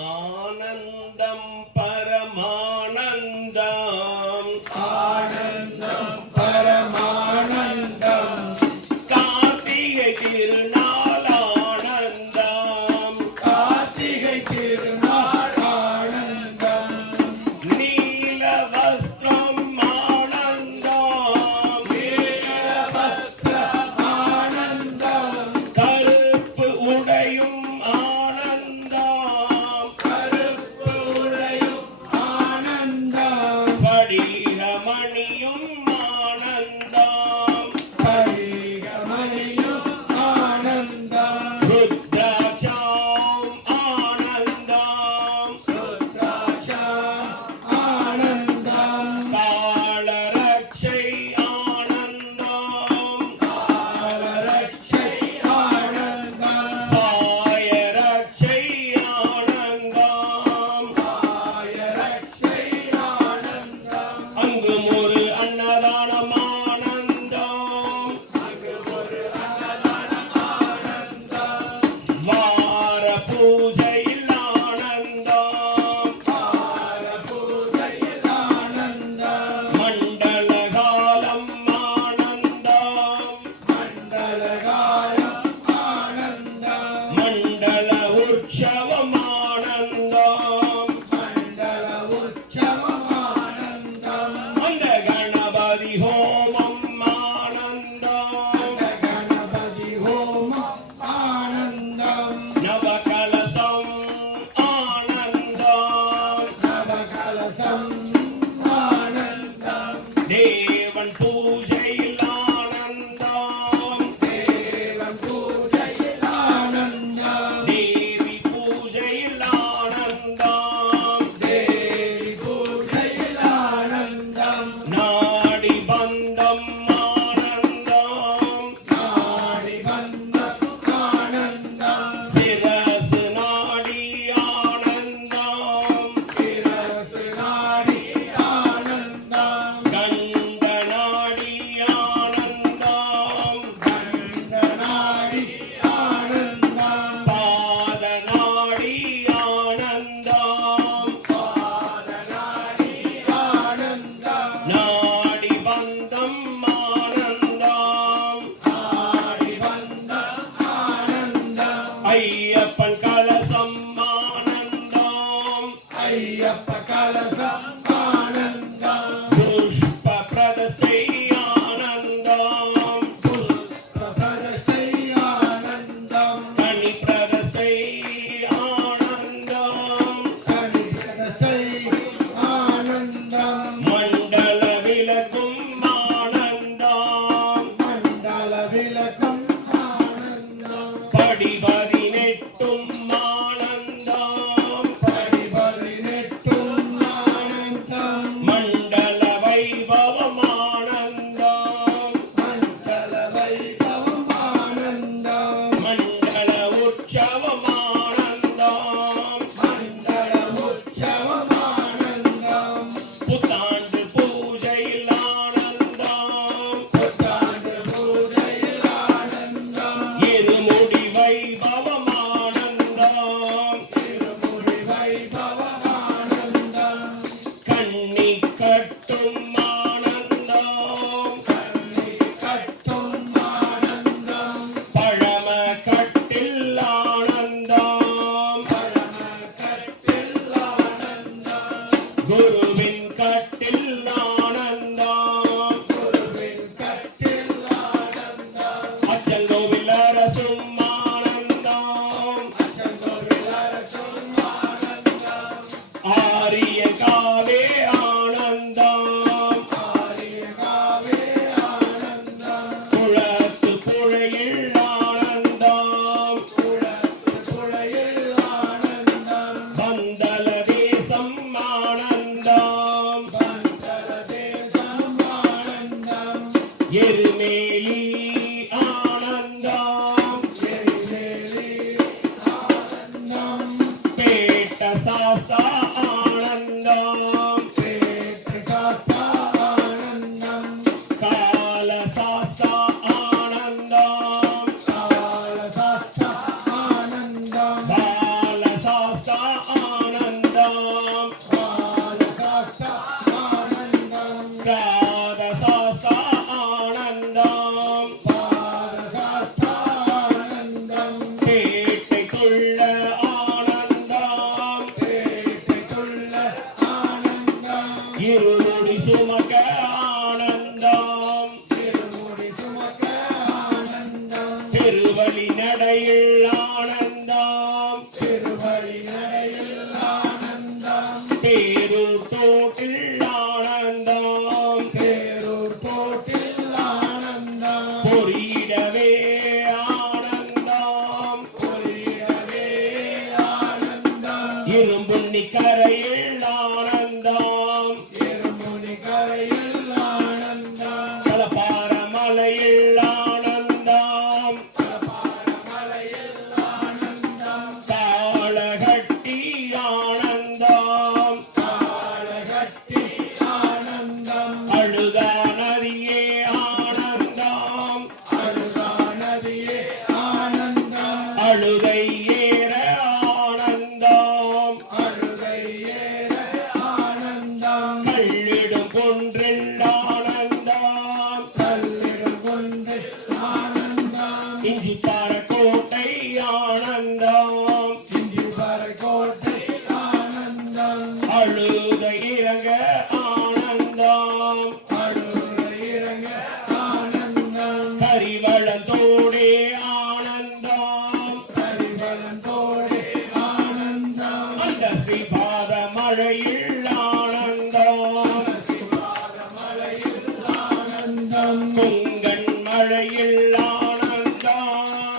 ஆனந்தம் பரமானந்தம் ஆனந்தம் பரமானந்தம் கார்த்திகை திருநாள் ஆனந்தம் கார்த்திகை திருநாள் ஆனந்தம் நீல வஸ்திரம் ஆனந்தம் நீலவஸ்திர ஆனந்தம் கருப்பு உடையும் ஆனந்தம் கருப்பு உடையும் ஆனந்தம் படிகமணி கட்டும் ஆனந்தம் பழம கட்டில் ஆனந்தம் குருவின் கட்டில் ஆனந்தம் அச்சல் கோவில் அரசும் ஆனந்தம் ஆரிய காவே ஆனந்தம் குளத்து புழையில் ஆனந்தம் பந்தல தேசம் ஆனந்தம் எருமேலி ஆனந்தம் பேட்ட சாஸ்தா ஆனந்தம் கால சாஸ்தா ஆனந்தம் பால சாஸ்தா ஆனந்தம் ராத சாஸ்தா ஆனந்தம் பேட்டைக்குள்ள ஆனந்தம் இருமுடி சுமக்க ஆனந்தம் திருவழி நடையில் ஆனந்தம் பேரூர் தோட்டில் ஆனந்தம் பொறியிடவே ஆனந்தம் இரும்புண்ணி கரையில் ஆனந்தம் கலப்பார மலையில் ஆனந்தம் தாளகட்டி ஆனந்தம் அழுதா நதியே ஆனந்தம் அழுதை ஏற ஆனந்தம் கள்ளிடும் கொன்றில் ஆனந்தம் இஞ்சி பாறக்கோட்டை ஆனந்தம் அழுத இறங்க ஆனந்தம் கரிவளத்தோடே ஆனந்தம் அந்த ஸ்ரீபாத மழையில் ஆனந்தம் பொங்கன் மழையில் ஆனந்தம்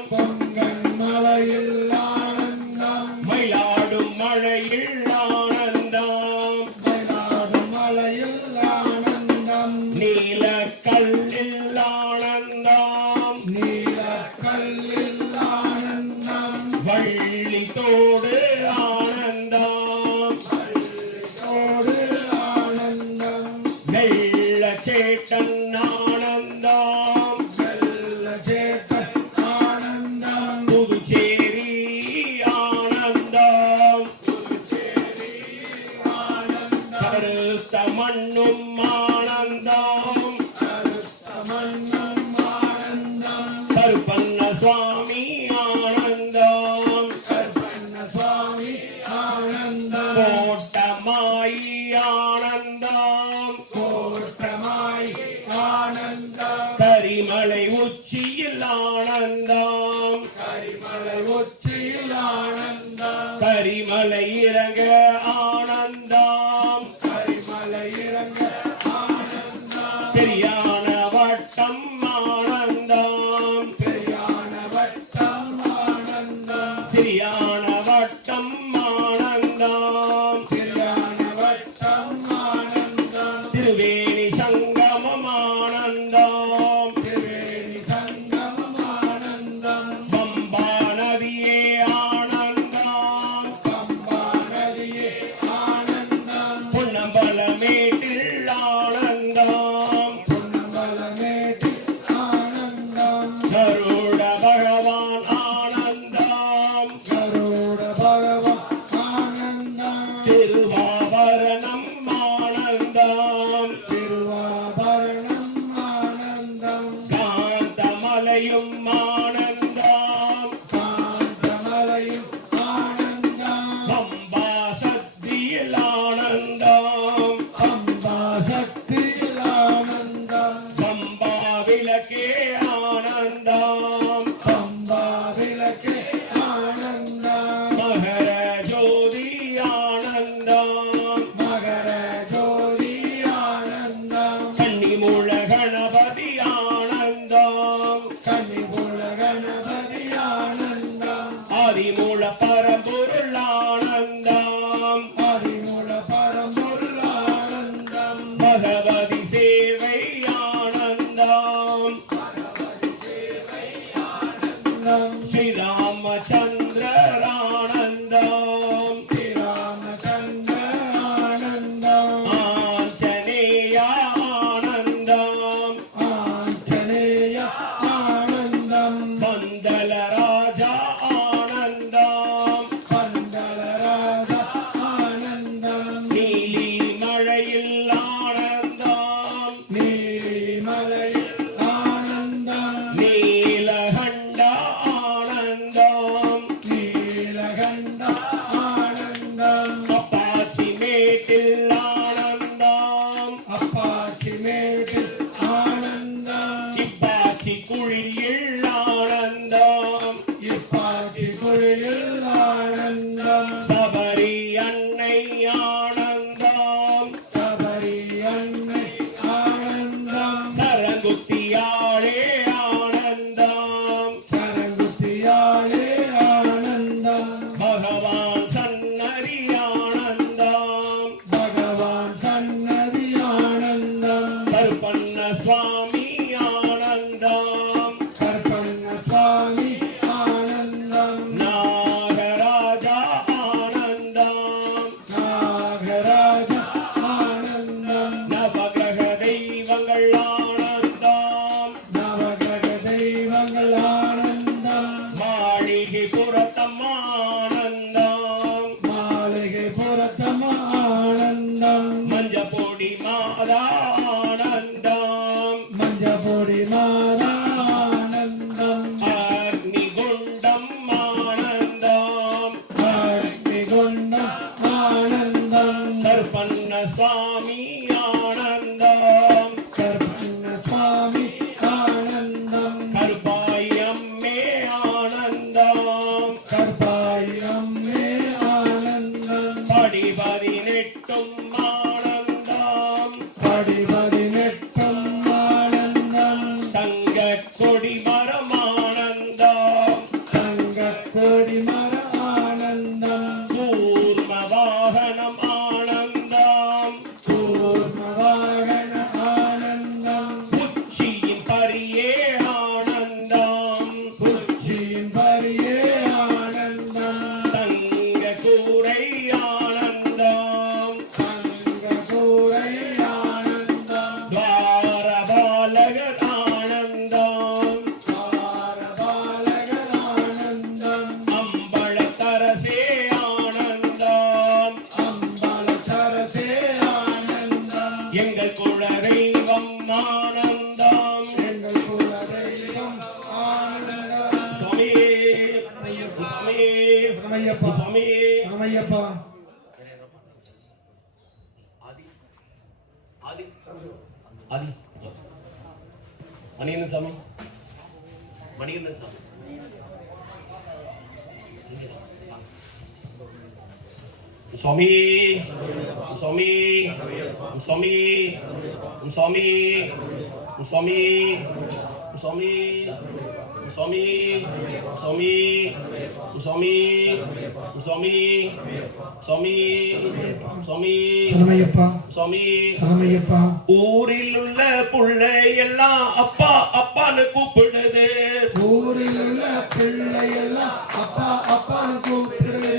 மயிலாடும் மழையில் ஆனந்தம் நீலக்கல்லில் ஆனந்தம் வள்ளி தோடு ஆனந்தம் வெள்ள சேட்டன் ஆனந்தம் புதுச்சேரி ஆனந்தம் கருத்த மண்ணும் ஆனந்தம் கருப்பண்ண சுவாமி ஆனந்தம் கோட்டமாயி ஆனந்தம் கரிமலை உச்சியில் ஆனந்தம் கரிமலை இறங்க ஆனந்தம் பெரியான வட்டம் ஆனந்தம் பெரியான வட்டம் ஆனந்தம் திருவேணி சங்கமம் ஆனந்தம் பம்பா நதியே ஆனந்தம் பொன்னம்பலமேட்டில் ஆனந்தம் கருட பகவான் ஆனந்தம் திருவாபரணம் ஆனந்தம் ஆனந்தம் திருவாபரணம் ஆனந்தம் காந்தமலையும் ஆனந்தம் காந்தமலையும் ஆனந்தம் பம்பா சக்தியில் ஆனந்தம் பம்பா சக்தியில் ஆனந்தம் பம்பா விளக்கே ஆனந்தம் பம்பா விளக்கே ஆனந்தம் மகர ஜோதி ஆனந்தம் மகர ஜோதி ஆனந்தம் கன்னிமூல கணபதி ஆனந்தம் கன்னிபுல கணபதி ஆனந்தம் ஆதிமூல பரம்பொருள் ஆனந்தம் ஆதிமூல பரம்பொருள் ஆனந்தம் பகவதி சேவை ஆனந்தம் ஸ்ரீராமச்சந்திரர் ஆனந்தம் ஸ்ரீராமச்சந்திர ஆனந்தம் ஆஞ்சநேய ஆனந்தம் ஆஞ்சநேய ஆனந்தம் பந்தல ராஜா ஆனந்தம் பந்தலராஜ ஆனந்தம் நீலி மழையில் ஆனந்தம் நீலிமலையில் ஆனந்தம் நீலகண்ட ஆனந்தம் நீலகண்ட ஆனந்தம் அப்பாச்சி மேட்டில் ஆனந்தம் அப்பாச்சி மேட்டில் ஆனந்தம் இப்பாச்சி குழியில் ஆனந்தம் இப்பாச்சி குழியில் ஆனந்தம் சபரி அன்னை ஆனந்தம் சபரி அன்னை ஆனந்தம் சரங்குத்தியாளே ஆனந்தம் சரங்குத்தியாலே ஆனந்தம் பகவான் சன்னதி ஆனந்தம் பகவான் சன்னதி ஆனந்தம் கருப்பண்ண சுவாமி ஆனந்தம் கற்பண்ண சுவாமி ஆனந்தம் நாகராஜா ஆனந்தம் நாகராஜ ஆனந்தம் நவகிரக தெய்வங்கள் ஆனந்தம் நவகிரக தெய்வங்கள் ஆனந்தம் மாளிகை புறத்தம் ஆனந்தம் மாளிகை புறத்தம ஆனந்தம் மஞ்சப்பொடி மாதா ஆனந்தம் மஞ்சபொடி மாதா ஆனந்தம் அக்னி குண்டம் ஆனந்தம் அக்னிகுண்டம் ஆனந்தம் கருப்பண்ண சுவாமி ஆனந்தம் கற்பண்ண சுவாமி ஆனந்தம் கருப்பாயம்மே ஆனந்தம் கற்பாயிரம்மே ஆனந்தம் படி 18 ஆனந்தம் படிபதினெட்டும் ஆனந்தம் தங்க கொடி மரம் ஆனந்தம் தங்கக் கொடிமர ஆனந்தம் கூர்ம வாகனம் ஆனந்தம் கூர்மவாகன ஆனந்தம் உச்சியின் பரியே ஆனந்தம் புச்சியின் பரியே ஆனந்தம் தங்க கூரை ஆனந்தம் தங்க கூரை ஆனந்தம் துவாரபாலகர் ஆனந்தம் பாரபாலகர் ஆனந்தம் அம்பலத்தரசே ஆனந்தம் அம்பலச்சரசே ஆனந்தம் எங்கள் குலதெய்வம் ஆனந்தம் எங்கள் குலதெய்வம் ஆனந்தம் சுவாமியே சுவாமியே ரமையப்பா சுவாமியே ரமையப்பா ஆதி மணிகண்டன் சாமி மணிகண்டன் சாமி சுவாமி சுவாமி சுவாமி சுவாமி சுவாமி சுவாமி சுவாமி சுவாமி சுவாமி சுவாமி சுவாமி சுவாமி ரமையப்பா சுவாமி ரமையப்பா ஊரில் உள்ள புள்ளை எல்லாம் அப்பா அப்பான்னு கூப்பிடுது ஊரில் உள்ள பிள்ளையெல்லாம் அப்பா அப்பான்னு கூப்பிடுது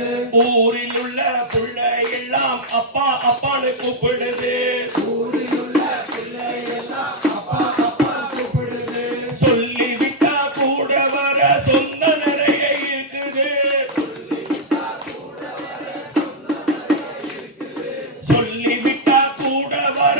ஊரில் உள்ள புள்ளை எல்லாம் அப்பா அப்பான்னு கூப்பிடுது ஊரில் உள்ள பிள்ளையெல்லாம் அப்பா அப்பான்னு கூப்பிடுது சொல்லிவிட்டா கூட வர சொந்த நிறைய இருக்குது சொல்லிவிட்டா கூட வர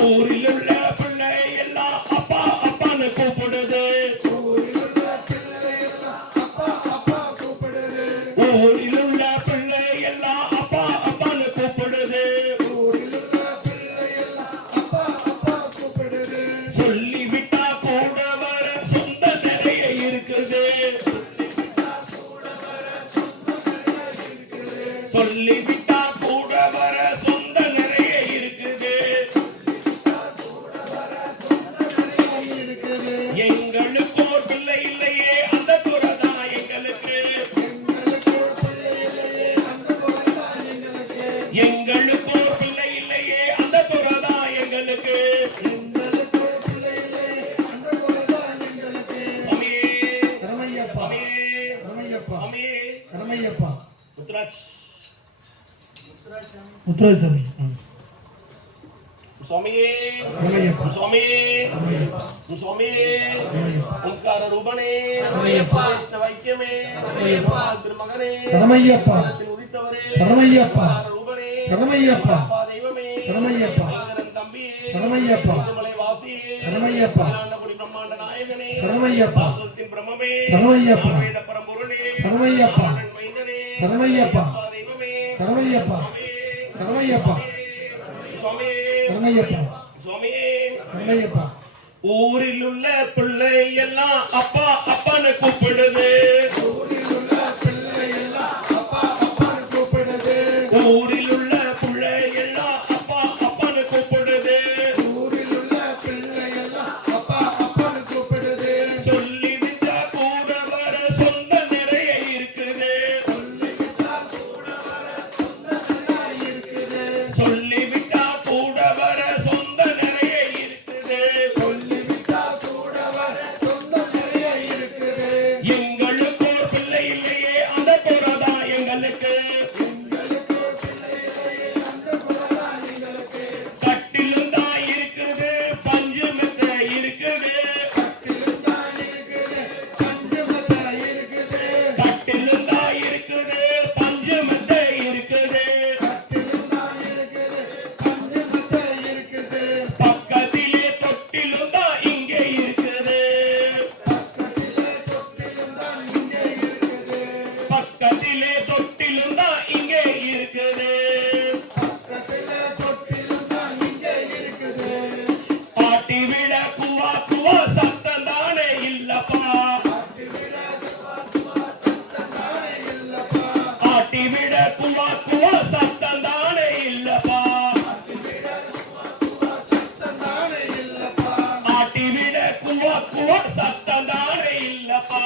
ஊரில் உள்ள பிள்ளை எல்லாம் அப்பா அப்பான்னு கூப்பிடுது. ஊரில் உள்ள பிள்ளை எல்லாம் அப்பா அப்பான்னு கூப்பிடுது. சொல்லிவிட்டா கூட வர சொந்த நிறைய இருக்குது. சொல்லிவிட்டா கூட வர சொந்த நிறைய இருக்குது. எங்களுக்கு ஒரு பிள்ளை இல்லையே அந்த குறைதான் எங்களுக்கு. எங்களுக்கு ஒரு பிள்ளை இல்லையே அந்த குறைதான் எங்களுக்கு. முத்துராஜ் சுவாமியே சுவாமியே சுவாமியே ஓங்கார ரூபனே வைத்தியமே திருமகனே சரமையப்பா உதித்தவரே சரமையப்பா ரூபனே சரமையப்பா தெய்வமே சரமையப்பா தம்பியே சரமையப்பா மலை வாசியே சரமையப்பா பிரம்மாண்ட நாயகனே சரமையப்பா பிரம்மமே சரமையப்பா வேத பரம்பொருளே சரமையப்பா மைந்தனே சரமையப்பா தெய்வமே சரமையப்பா சரமையப்பா சுவாமியே சரமையப்பா சுவாமியே சரமையப்பா ஊரில் உள்ள பிள்ளை எல்லாம் அப்பா அப்பான்னு கூப்பிடுது. ஊரில் உள்ள பிள்ளை எல்லாம் அப்பா அப்பான்னு கூப்பிடுது. சொல்லிவிட்டா கூட வர சொந்த நிறைய இருக்குது. சொல்லிவிட்டா கூட வர சொந்த நிறைய இருக்குது. எங்களுக்கு ஒரு பிள்ளை இல்லையே அந்த குறைதான் எங்களுக்கு. கட்டிலும் தான் இருக்குது பஞ்சு மெத்தை இருக்குது. கட்டிலும் தான் இருக்குது பஞ்சு மெத்தை இருக்குது. பக்கத்திலே தொட்டிலும் தான் இங்கே இருக்குது. பக்கத்திலே தொட்டிலும் தான் இங்கே இருக்குது. பாட்டி விட குவா குவா சத்தம் தானே இல்லப்பா. பாட்டி விட குவா குவா சத்தம் தானே இல்லப்பா. பாட்டி விட குவா குவா சத்தம் தானே இல்லப்பா.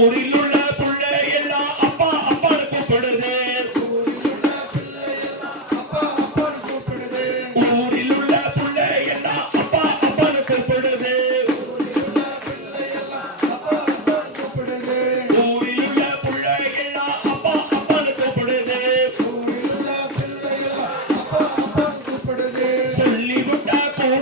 ஊரில் உள்ள பிள்ளை எல்லாம் அப்பா அப்பான்னு கூப்பிடுது. ஊரில் உள்ள பிள்ளை எல்லாம் அப்பா அப்பான்னு கூப்பிடுது. ஊரில் உள்ள பிள்ளை எல்லாம் அப்பா அப்பான்னு கூப்பிடுது. சொல்லிவிட்டா கூட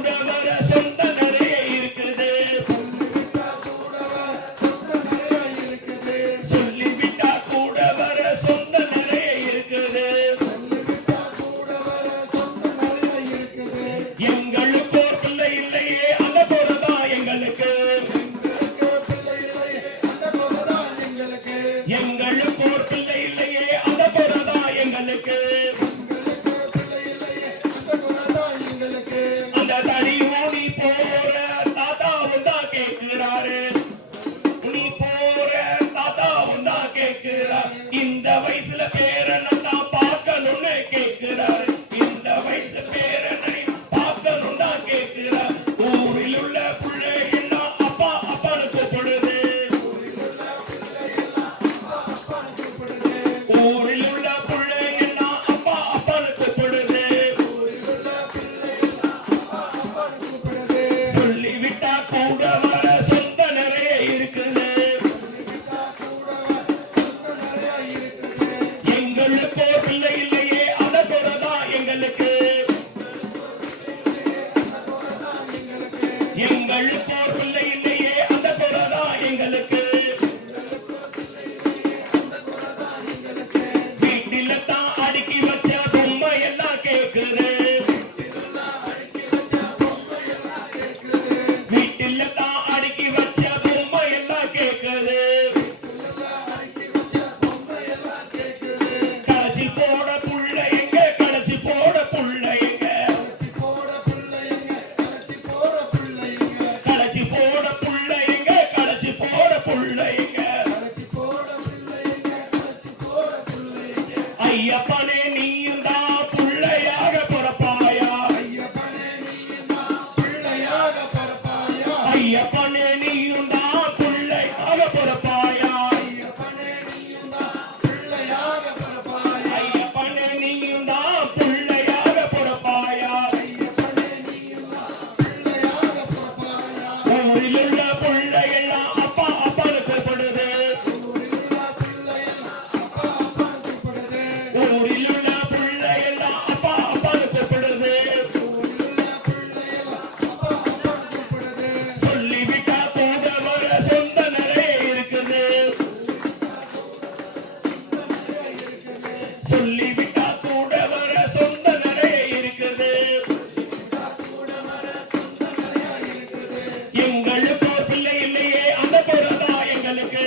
ஐயப்பனே நீயும் தான் பிள்ளையாக பிறப்பாயா ஐயப்பனே நீயும் தான் பிள்ளையாக பிறப்பாயா ஐயப்பனே நீயும் தான் பிள்ளையாக பிறப்பாயா ஊரிலுள்ள பிள்ளையெல்லாம் அப்பா அப்பான்னு கூப்பிடுது ஊரிலுள்ள பிள்ளையெல்லாம் அப்பா அப்பான்னு கூப்பிடுது சொல்லிவிட்டா கூட வர சொந்த நிறைய இருக்குது சொல்லிவிட்டா கூட வர சொந்த நிறைய இருக்குது எங்களுக்கு ஒரு பிள்ளை இல்லையே அந்த பொருளா எங்களுக்கு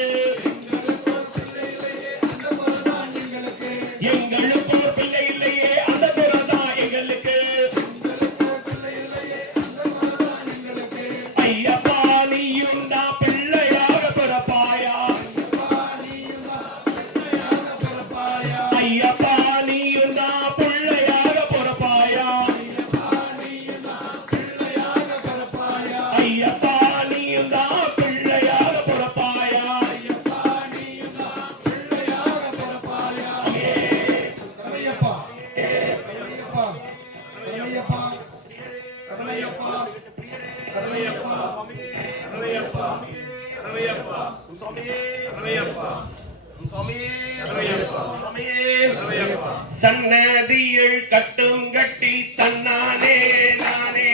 எங்களுக்கு ஒரு பிள்ளை இல்லையே அந்த பொருளா எங்களுக்கு ஐயப்பா நீயும் தான் பிள்ளையாக பிறப்பாயா ஐயப்பா நீயும் தான் பிள்ளையாக பிறப்பாயா ஐயப்பா நீயும் தான் பிள்ளையாக பிறப்பாயா சரணையப்பா சரணையப்பா சரணையப்பா சரணையப்பா சன்னதியில் கட்டும் கட்டி தன்னானே நானே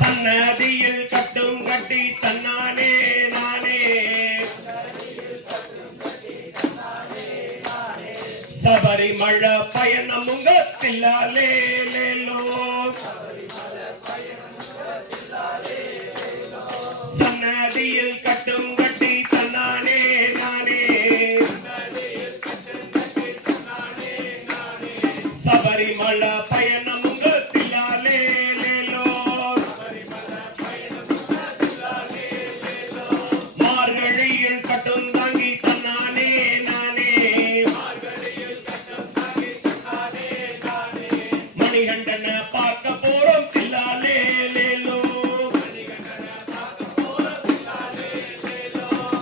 சன்னதியில் கட்டும் கட்டி தன்னானே நானே சபரிமலை பயணம் உங்கத்தில்லாலே லேலோ சன்னதியில் கட்டும் கட்டி தன்னானே நானே சபரிமலை பயணம் உங்கத்தில்லாலே லேலோ மார்கழியில் கட்டும் தாங்கி தன்னானே நானே மணிகண்டனை பார்க்க போறோம் தில்லாலே லேலோ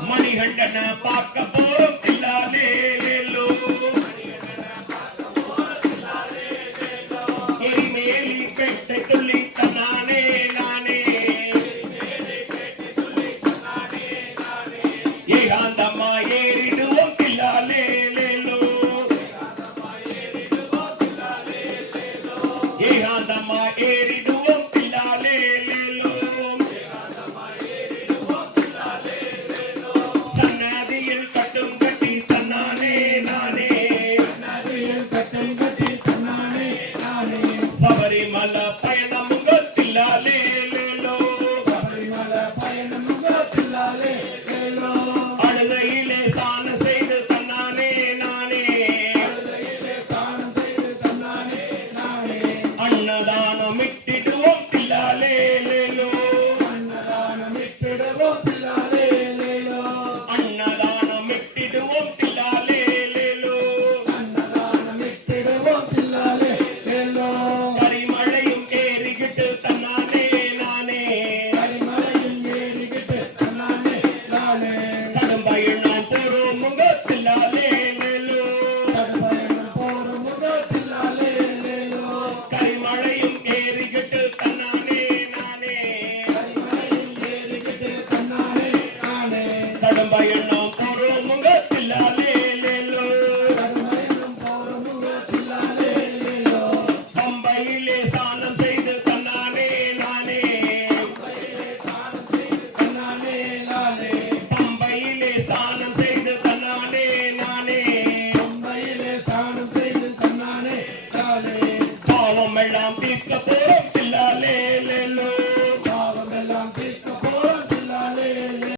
மணிகண்டனை பார்க்க போறோம்